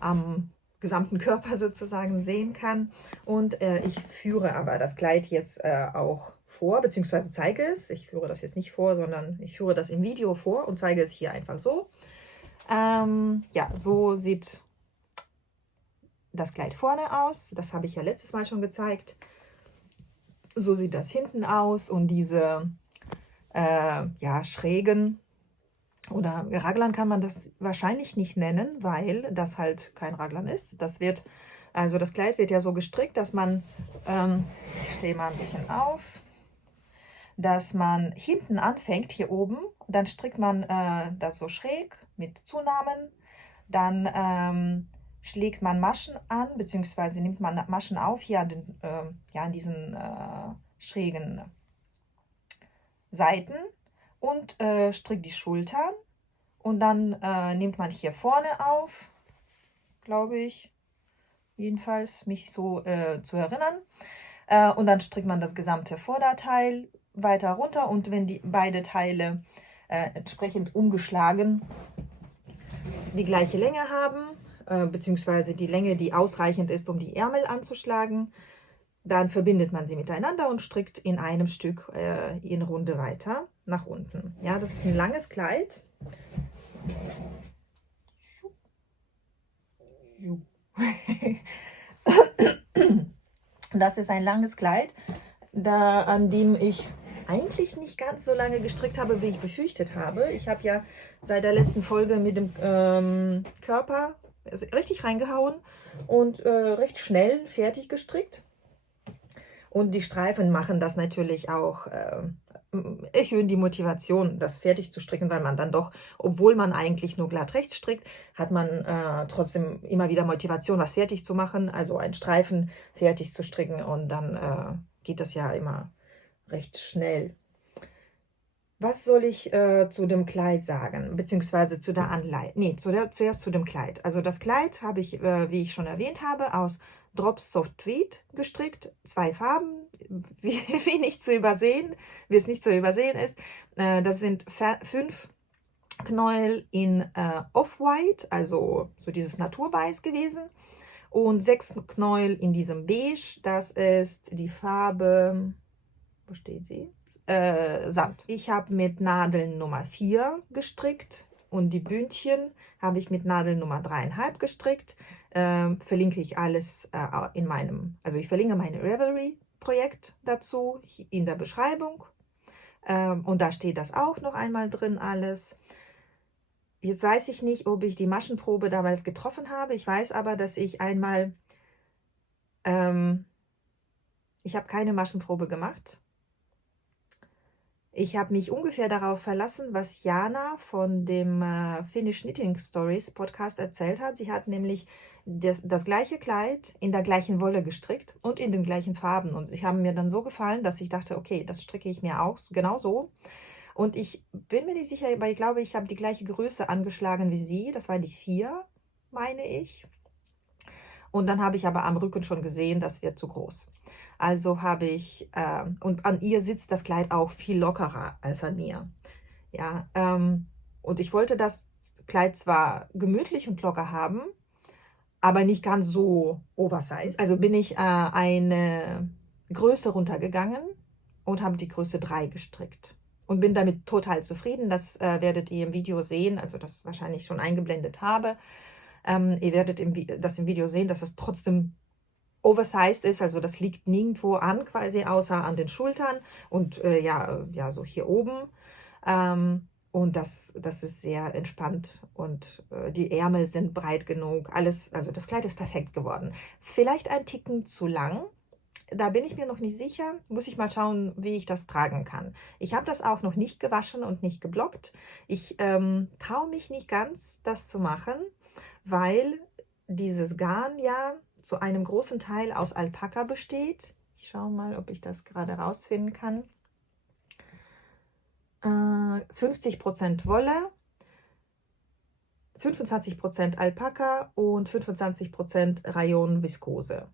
am gesamten Körper sozusagen sehen kann. Und ich führe aber das Kleid jetzt auch vor, beziehungsweise zeige es. Ich führe das jetzt nicht vor, sondern ich führe das im Video vor und zeige es hier einfach so. Ja, so sieht das Kleid vorne aus. Das habe ich ja letztes Mal schon gezeigt. So sieht das hinten aus und diese schrägen oder Raglan kann man das wahrscheinlich nicht nennen, weil das halt kein Raglan ist. Das Kleid wird ja so gestrickt, dass man, ich stehe mal ein bisschen auf, dass man hinten anfängt, hier oben, dann strickt man das so schräg mit Zunahmen, dann schlägt man Maschen an, beziehungsweise nimmt man Maschen auf hier an diesen schrägen Seiten und strickt die Schultern und dann nimmt man hier vorne auf, glaube ich, jedenfalls mich so zu erinnern, und dann strickt man das gesamte Vorderteil weiter runter und wenn die beide Teile entsprechend umgeschlagen die gleiche Länge haben, beziehungsweise die Länge, die ausreichend ist, um die Ärmel anzuschlagen, dann verbindet man sie miteinander und strickt in einem Stück in Runde weiter nach unten. Ja, das ist ein langes Kleid. Das ist ein langes Kleid, an dem ich eigentlich nicht ganz so lange gestrickt habe, wie ich befürchtet habe. Ich habe ja seit der letzten Folge mit dem Körper richtig reingehauen und recht schnell fertig gestrickt. Und die Streifen machen das natürlich auch, erhöhen die Motivation, das fertig zu stricken, weil man dann doch, obwohl man eigentlich nur glatt rechts strickt, hat man trotzdem immer wieder Motivation, was fertig zu machen, also einen Streifen fertig zu stricken, und dann geht das ja immer recht schnell. Was soll ich zu dem Kleid sagen, beziehungsweise zu der Anleitung? Nee, zuerst zu dem Kleid. Also das Kleid habe ich, wie ich schon erwähnt habe, aus Drops Soft Tweed gestrickt, 2 Farben, wie nicht zu übersehen, wie es nicht zu übersehen ist. Das sind 5 Knäuel in Off-White, also so dieses Naturweiß gewesen, und 6 Knäuel in diesem Beige. Das ist die Farbe, wo steht sie? Sand. Ich habe mit Nadel Nummer 4 gestrickt und die Bündchen habe ich mit Nadel Nummer 3,5 gestrickt. Verlinke ich alles in meinem, also ich verlinke mein Ravelry-Projekt dazu in der Beschreibung. Und da steht das auch noch einmal drin alles. Jetzt weiß ich nicht, ob ich die Maschenprobe damals getroffen habe. Ich weiß aber, dass ich einmal, ich habe keine Maschenprobe gemacht. Ich habe mich ungefähr darauf verlassen, was Jana von dem Finnish Knitting Stories Podcast erzählt hat. Sie hat nämlich das gleiche Kleid in der gleichen Wolle gestrickt und in den gleichen Farben. Und sie haben mir dann so gefallen, dass ich dachte, okay, das stricke ich mir auch genau so. Und ich bin mir nicht sicher, weil ich glaube, ich habe die gleiche Größe angeschlagen wie sie. Das war die 4, meine ich. Und dann habe ich aber am Rücken schon gesehen, das wird zu groß. Also habe ich, und an ihr sitzt das Kleid auch viel lockerer als an mir. Ja, und ich wollte das Kleid zwar gemütlich und locker haben, aber nicht ganz so oversized. Also bin ich eine Größe runtergegangen und habe die Größe 3 gestrickt. Und bin damit total zufrieden. Das werdet ihr im Video sehen, also das wahrscheinlich schon eingeblendet habe. Ihr werdet das im Video sehen, dass es trotzdem oversized ist, also das liegt nirgendwo an, quasi außer an den Schultern und ja, so hier oben. Und das ist sehr entspannt und die Ärmel sind breit genug, alles, also das Kleid ist perfekt geworden. Vielleicht ein Ticken zu lang, da bin ich mir noch nicht sicher, muss ich mal schauen, wie ich das tragen kann. Ich habe das auch noch nicht gewaschen und nicht geblockt. Ich traue mich nicht ganz, das zu machen, weil dieses Garn ja zu einem großen Teil aus Alpaka besteht. Ich schaue mal, ob ich das gerade rausfinden kann. 50% Wolle, 25% Alpaka und 25% Rayon-Viskose.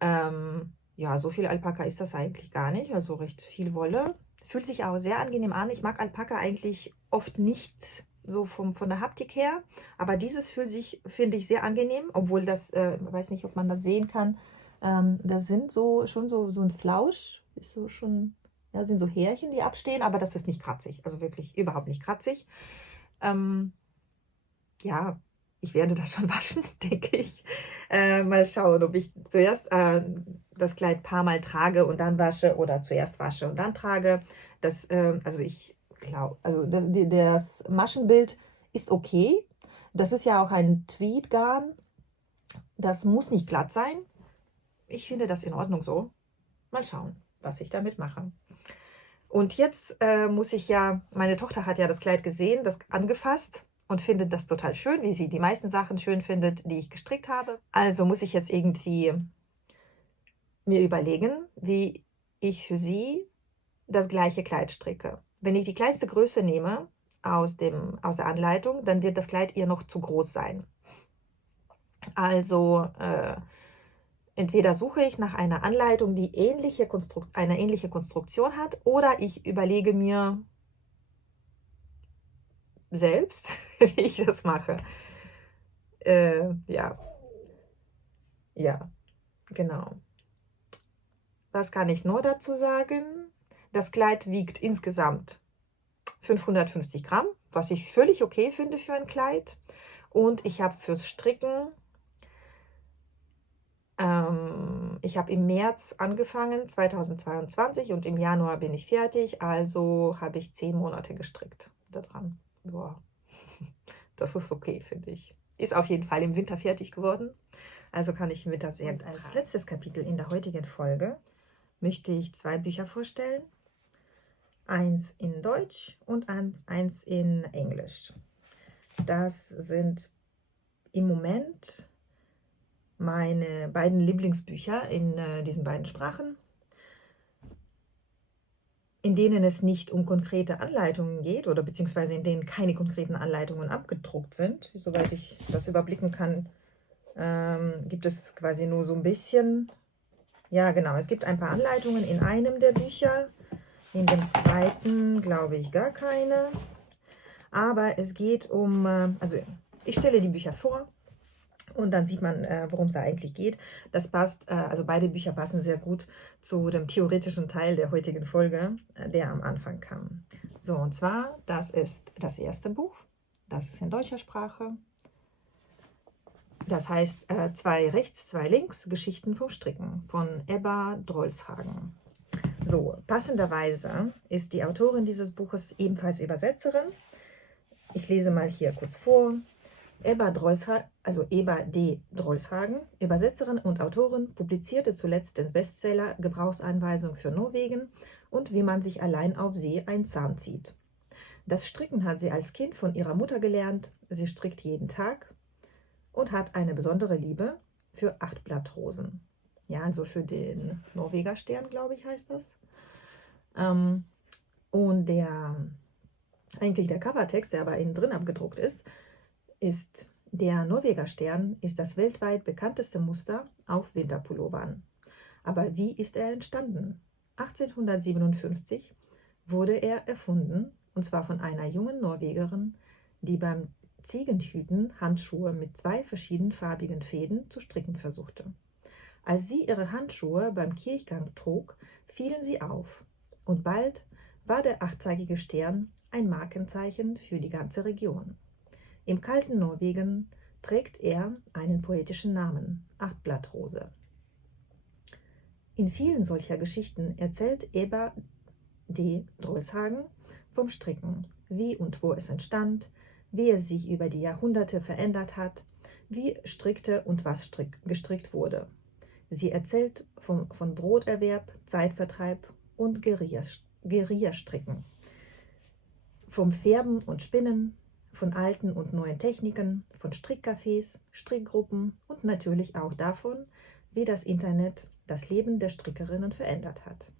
Ja, so viel Alpaka ist das eigentlich gar nicht, also recht viel Wolle. Fühlt sich auch sehr angenehm an. Ich mag Alpaka eigentlich oft nicht so von der Haptik her, aber dieses finde ich sehr angenehm, obwohl das, weiß nicht, ob man das sehen kann, das sind schon so ein Flausch, ist so schon, ja, sind so Härchen, die abstehen, aber das ist nicht kratzig, also wirklich überhaupt nicht kratzig. Ja, ich werde das schon waschen, denke ich. Mal schauen, ob ich zuerst das Kleid ein paar Mal trage und dann wasche oder zuerst wasche und dann trage. Also ich glaube, also das Maschenbild ist okay. Das ist ja auch ein Tweed-Garn. Das muss nicht glatt sein. Ich finde das in Ordnung so. Mal schauen, was ich damit mache. Und jetzt muss ich ja, meine Tochter hat ja das Kleid gesehen, das angefasst und findet das total schön, wie sie die meisten Sachen schön findet, die ich gestrickt habe. Also muss ich jetzt irgendwie mir überlegen, wie ich für sie das gleiche Kleid stricke. Wenn ich die kleinste Größe nehme aus der Anleitung, dann wird das Kleid ihr noch zu groß sein. Also entweder suche ich nach einer Anleitung, die eine ähnliche Konstruktion hat, oder ich überlege mir selbst, wie ich das mache. Ja, genau. Was kann ich nur dazu sagen? Das Kleid wiegt insgesamt 550 Gramm, was ich völlig okay finde für ein Kleid. Und ich habe fürs Stricken, ich habe im März angefangen, 2022, und im Januar bin ich fertig, also habe ich 10 Monate gestrickt daran. Boah, das ist okay, finde ich. Ist auf jeden Fall im Winter fertig geworden, also kann ich im Winter sehr gut. Als letztes Kapitel in der heutigen Folge möchte ich 2 Bücher vorstellen. Eins in Deutsch und eins in Englisch. Das sind im Moment meine beiden Lieblingsbücher in diesen beiden Sprachen, in denen es nicht um konkrete Anleitungen geht oder beziehungsweise in denen keine konkreten Anleitungen abgedruckt sind. Soweit ich das überblicken kann, gibt es quasi nur so ein bisschen, ja genau, es gibt ein paar Anleitungen in einem der Bücher, in dem zweiten glaube ich gar keine. Aber es geht um, also ich stelle die Bücher vor und dann sieht man, worum es da eigentlich geht. Das passt, also beide Bücher passen sehr gut zu dem theoretischen Teil der heutigen Folge, der am Anfang kam. So, und zwar, das ist das erste Buch, das ist in deutscher Sprache. Das heißt, 2 rechts, 2 links, Geschichten vom Stricken von Ebba Drolshagen. So, passenderweise ist die Autorin dieses Buches ebenfalls Übersetzerin. Ich lese mal hier kurz vor. Ebba D. Drolshagen, Übersetzerin und Autorin, publizierte zuletzt den Bestseller Gebrauchsanweisung für Norwegen und wie man sich allein auf See einen Zahn zieht. Das Stricken hat sie als Kind von ihrer Mutter gelernt. Sie strickt jeden Tag und hat eine besondere Liebe für 8-Blattrosen. Ja, also für den Norwegerstern, glaube ich, heißt das. Und eigentlich der Covertext, der aber innen drin abgedruckt ist, der Norwegerstern ist das weltweit bekannteste Muster auf Winterpullovern. Aber wie ist er entstanden? 1857 wurde er erfunden, und zwar von einer jungen Norwegerin, die beim Ziegenhüten Handschuhe mit 2 verschiedenfarbigen Fäden zu stricken versuchte. Als sie ihre Handschuhe beim Kirchgang trug, fielen sie auf, und bald war der 8-zeigige Stern ein Markenzeichen für die ganze Region. Im kalten Norwegen trägt er einen poetischen Namen, 8-Blattrose. In vielen solcher Geschichten erzählt Ebba D. Drolshagen vom Stricken, wie und wo es entstand, wie es sich über die Jahrhunderte verändert hat, wie strickte und was gestrickt wurde. Sie erzählt von Broterwerb, Zeitvertreib und Guerillastricken, vom Färben und Spinnen, von alten und neuen Techniken, von Strickcafés, Strickgruppen und natürlich auch davon, wie das Internet das Leben der Strickerinnen verändert hat.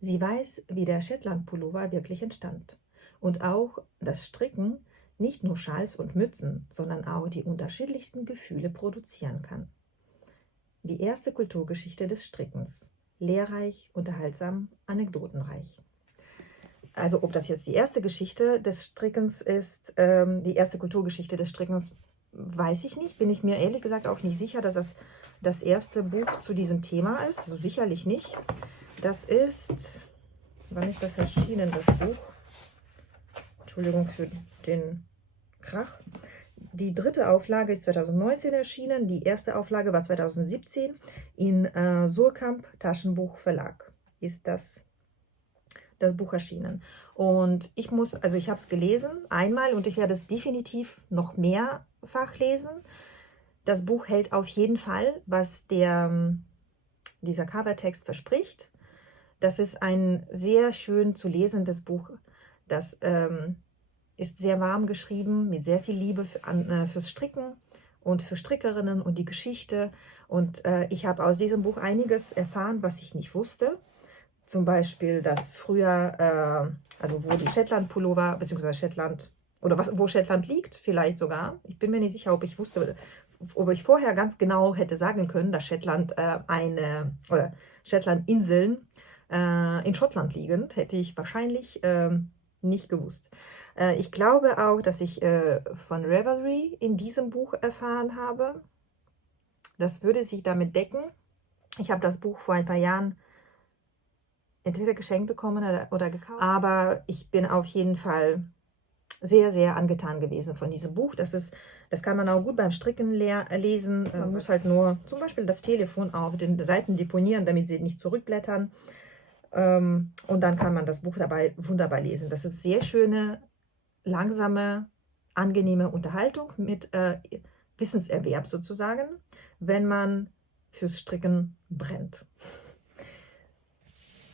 Sie weiß, wie der Shetland-Pullover wirklich entstand und auch, dass Stricken nicht nur Schals und Mützen, sondern auch die unterschiedlichsten Gefühle produzieren kann. Die erste Kulturgeschichte des Strickens. Lehrreich, unterhaltsam, anekdotenreich. Also ob das jetzt die erste Geschichte des Strickens ist, die erste Kulturgeschichte des Strickens, weiß ich nicht. Bin ich mir ehrlich gesagt auch nicht sicher, dass das das erste Buch zu diesem Thema ist. Also sicherlich nicht. Das ist, wann ist das erschienen, das Buch? Entschuldigung für den Krach. Die 3. Auflage ist 2019 erschienen, die erste Auflage war 2017 in Surkamp Taschenbuch Verlag ist das Buch erschienen. Und ich habe es gelesen einmal und ich werde es definitiv noch mehrfach lesen. Das Buch hält auf jeden Fall, was dieser Covertext verspricht. Das ist ein sehr schön zu lesendes Buch. Das ist sehr warm geschrieben, mit sehr viel Liebe fürs Stricken und für Strickerinnen und die Geschichte. Und ich habe aus diesem Buch einiges erfahren, was ich nicht wusste. Zum Beispiel, dass früher, also wo die Shetland-Pullover, beziehungsweise Shetland, oder wo Shetland liegt, vielleicht sogar. Ich bin mir nicht sicher, ob ich vorher ganz genau hätte sagen können, dass Shetland oder Shetland-Inseln in Schottland liegen, hätte ich wahrscheinlich nicht gewusst. Ich glaube auch, dass ich von Ravelry in diesem Buch erfahren habe. Das würde sich damit decken. Ich habe das Buch vor ein paar Jahren entweder geschenkt bekommen oder gekauft. Aber ich bin auf jeden Fall sehr, sehr angetan gewesen von diesem Buch. Das kann man auch gut beim Stricken lesen. Man muss halt nur zum Beispiel das Telefon auf den Seiten deponieren, damit sie nicht zurückblättern. Und dann kann man das Buch dabei wunderbar lesen. Das ist sehr schöne, langsame, angenehme Unterhaltung mit Wissenserwerb sozusagen, wenn man fürs Stricken brennt.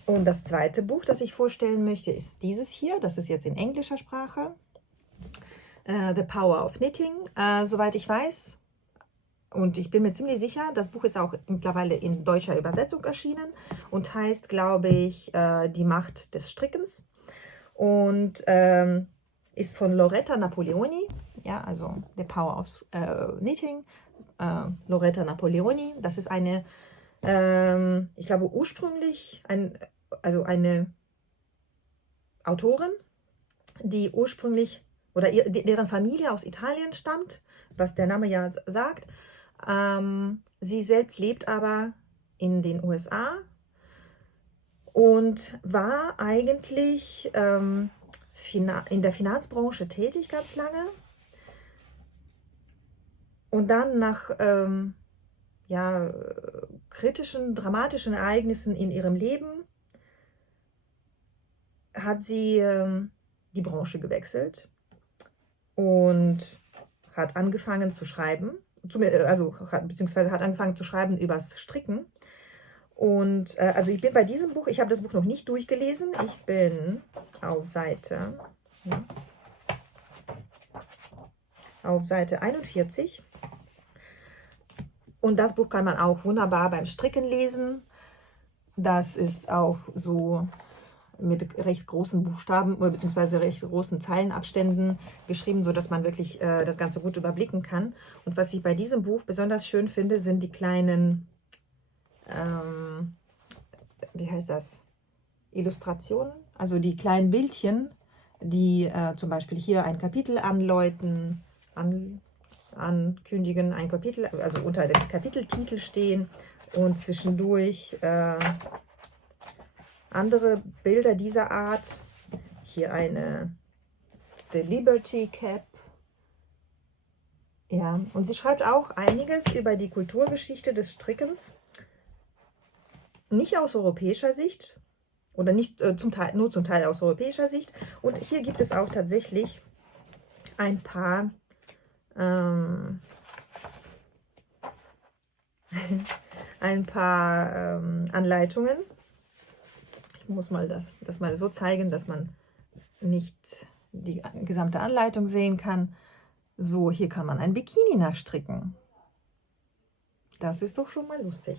Und das zweite Buch, das ich vorstellen möchte, ist dieses hier. Das ist jetzt in englischer Sprache. The Power of Knitting. Soweit ich weiß, und ich bin mir ziemlich sicher, das Buch ist auch mittlerweile in deutscher Übersetzung erschienen und heißt, glaube ich, Die Macht des Strickens. Und ist von Loretta Napoleoni. Ja, also The Power of Knitting. Loretta Napoleoni. Das ist eine, ich glaube, ursprünglich eine Autorin, die ursprünglich oder deren Familie aus Italien stammt, was der Name ja sagt. Sie selbst lebt aber in den USA und war eigentlich in der Finanzbranche tätig ganz lange. Und dann nach kritischen, dramatischen Ereignissen in ihrem Leben hat sie die Branche gewechselt und hat angefangen zu schreiben, beziehungsweise hat angefangen zu schreiben übers Stricken. Und also ich bin bei diesem Buch, ich habe das Buch noch nicht durchgelesen, ich bin auf Seite 41. Und das Buch kann man auch wunderbar beim Stricken lesen. Das ist auch so mit recht großen Buchstaben bzw. recht großen Zeilenabständen geschrieben, sodass man wirklich das Ganze gut überblicken kann. Und was ich bei diesem Buch besonders schön finde, sind die kleinen, wie heißt das, Illustrationen, also die kleinen Bildchen, die zum Beispiel hier ein Kapitel anläuten, ankündigen, ein Kapitel, also unter dem Kapiteltitel stehen und zwischendurch andere Bilder dieser Art. Hier eine The Liberty Cap. Ja, und sie schreibt auch einiges über die Kulturgeschichte des Strickens. Nicht aus europäischer Sicht oder nicht nur zum Teil aus europäischer Sicht. Und hier gibt es auch tatsächlich ein paar Anleitungen. Ich muss mal das mal so zeigen, dass man nicht die gesamte Anleitung sehen kann. So, hier kann man ein Bikini nachstricken. Das ist doch schon mal lustig.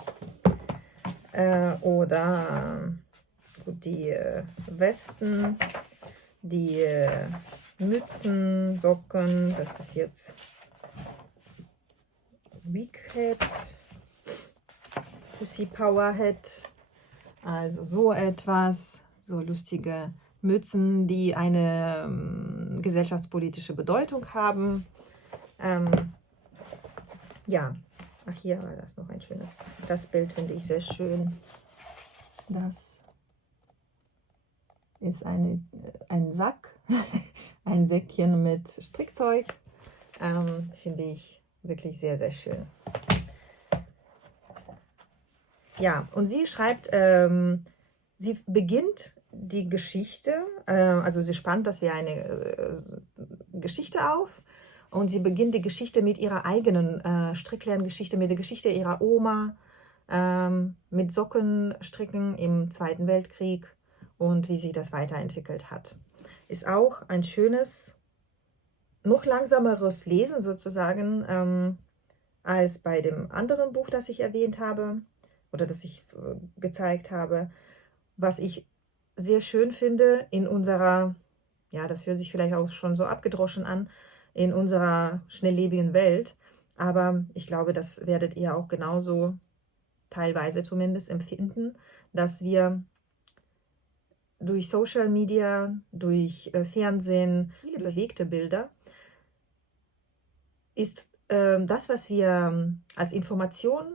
Oder gut, die Westen, die Mützen, Socken, das ist jetzt Big Head, Pussy Power Head, also so etwas, so lustige Mützen, die eine gesellschaftspolitische Bedeutung haben. Ja, ach, hier war das noch ein schönes, das Bild finde ich sehr schön. Das ist ein Sack, ein Säckchen mit Strickzeug, finde ich wirklich sehr, sehr schön. Ja, und sie schreibt, sie beginnt die Geschichte, also sie spannt das wie eine Geschichte auf und sie beginnt die Geschichte mit ihrer eigenen Stricklerngeschichte, mit der Geschichte ihrer Oma, mit Sockenstricken im Zweiten Weltkrieg und wie sie das weiterentwickelt hat. Ist auch ein schönes, noch langsameres Lesen sozusagen als bei dem anderen Buch, das ich erwähnt habe oder das ich gezeigt habe. Was ich sehr schön finde in unserer, ja, das hört sich vielleicht auch schon so abgedroschen an, in unserer schnelllebigen Welt, aber ich glaube, das werdet ihr auch genauso teilweise zumindest empfinden, dass wir durch Social Media, durch Fernsehen, viele bewegte Bilder, ist das, was wir als Information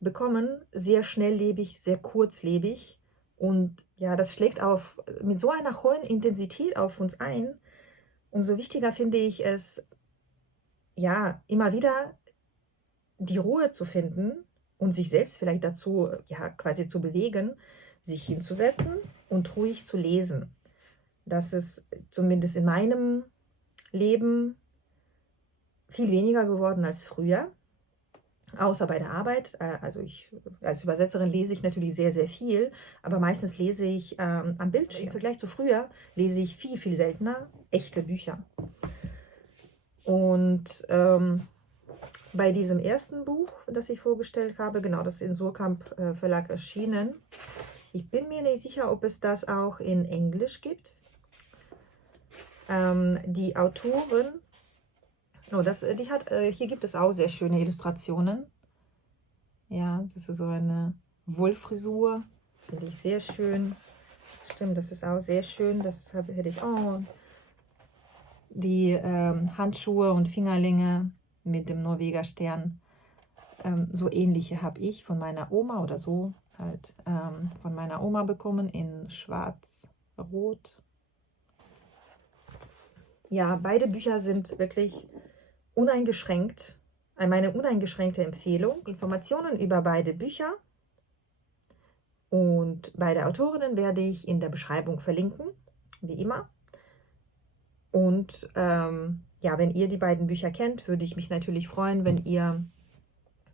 bekommen, sehr schnelllebig, sehr kurzlebig und ja, das schlägt mit so einer hohen Intensität auf uns ein, umso wichtiger finde ich es, ja, immer wieder die Ruhe zu finden und sich selbst vielleicht dazu, ja, quasi zu bewegen, sich hinzusetzen und ruhig zu lesen. Das ist zumindest in meinem Leben viel weniger geworden als früher, außer bei der Arbeit. Also ich als Übersetzerin lese ich natürlich sehr, sehr viel, aber meistens lese ich am Bildschirm. Im Vergleich zu früher lese ich viel, viel seltener echte Bücher. Und bei diesem ersten Buch, das ich vorgestellt habe, genau, das ist in Surkamp Verlag erschienen. Ich bin mir nicht sicher, ob es das auch in Englisch gibt. Die Autorin, oh, hier gibt es auch sehr schöne Illustrationen. Ja, das ist so eine Wollfrisur, finde ich sehr schön. Stimmt, das ist auch sehr schön. Hätte ich auch. Die Handschuhe und Fingerlinge mit dem Norweger Stern. So ähnliche habe ich von meiner Oma oder so halt von meiner Oma bekommen in schwarz-rot. Ja, beide Bücher sind wirklich uneingeschränkt, meine uneingeschränkte Empfehlung. Informationen über beide Bücher und beide Autorinnen werde ich in der Beschreibung verlinken, wie immer. Und ja, wenn ihr die beiden Bücher kennt, würde ich mich natürlich freuen, wenn ihr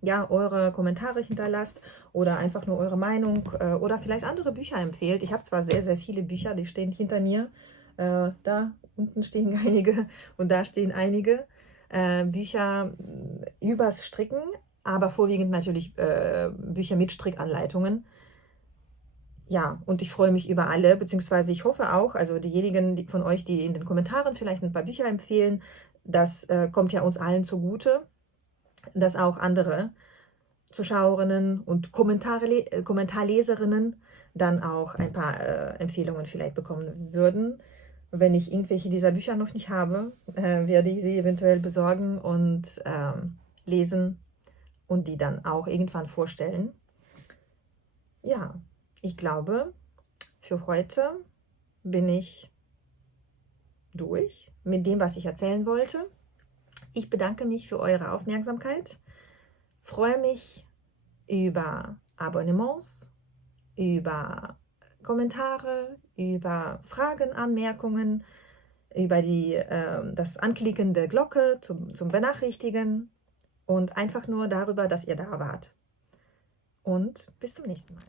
ja, eure Kommentare hinterlasst oder einfach nur eure Meinung oder vielleicht andere Bücher empfehlt. Ich habe zwar sehr, sehr viele Bücher, die stehen hinter mir. Da unten stehen einige und da stehen einige Bücher übers Stricken, aber vorwiegend natürlich Bücher mit Strickanleitungen. Ja, und ich freue mich über alle, beziehungsweise ich hoffe auch, also diejenigen von euch, die in den Kommentaren vielleicht ein paar Bücher empfehlen, das kommt ja uns allen zugute, dass auch andere Zuschauerinnen und Kommentarleserinnen dann auch ein paar Empfehlungen vielleicht bekommen würden. Wenn ich irgendwelche dieser Bücher noch nicht habe, werde ich sie eventuell besorgen und lesen und die dann auch irgendwann vorstellen. Ja, ich glaube, für heute bin ich durch mit dem, was ich erzählen wollte. Ich bedanke mich für eure Aufmerksamkeit, freue mich über Abonnements, über Kommentare, über Fragen, Anmerkungen, über das Anklicken der Glocke zum Benachrichtigen und einfach nur darüber, dass ihr da wart. Und bis zum nächsten Mal.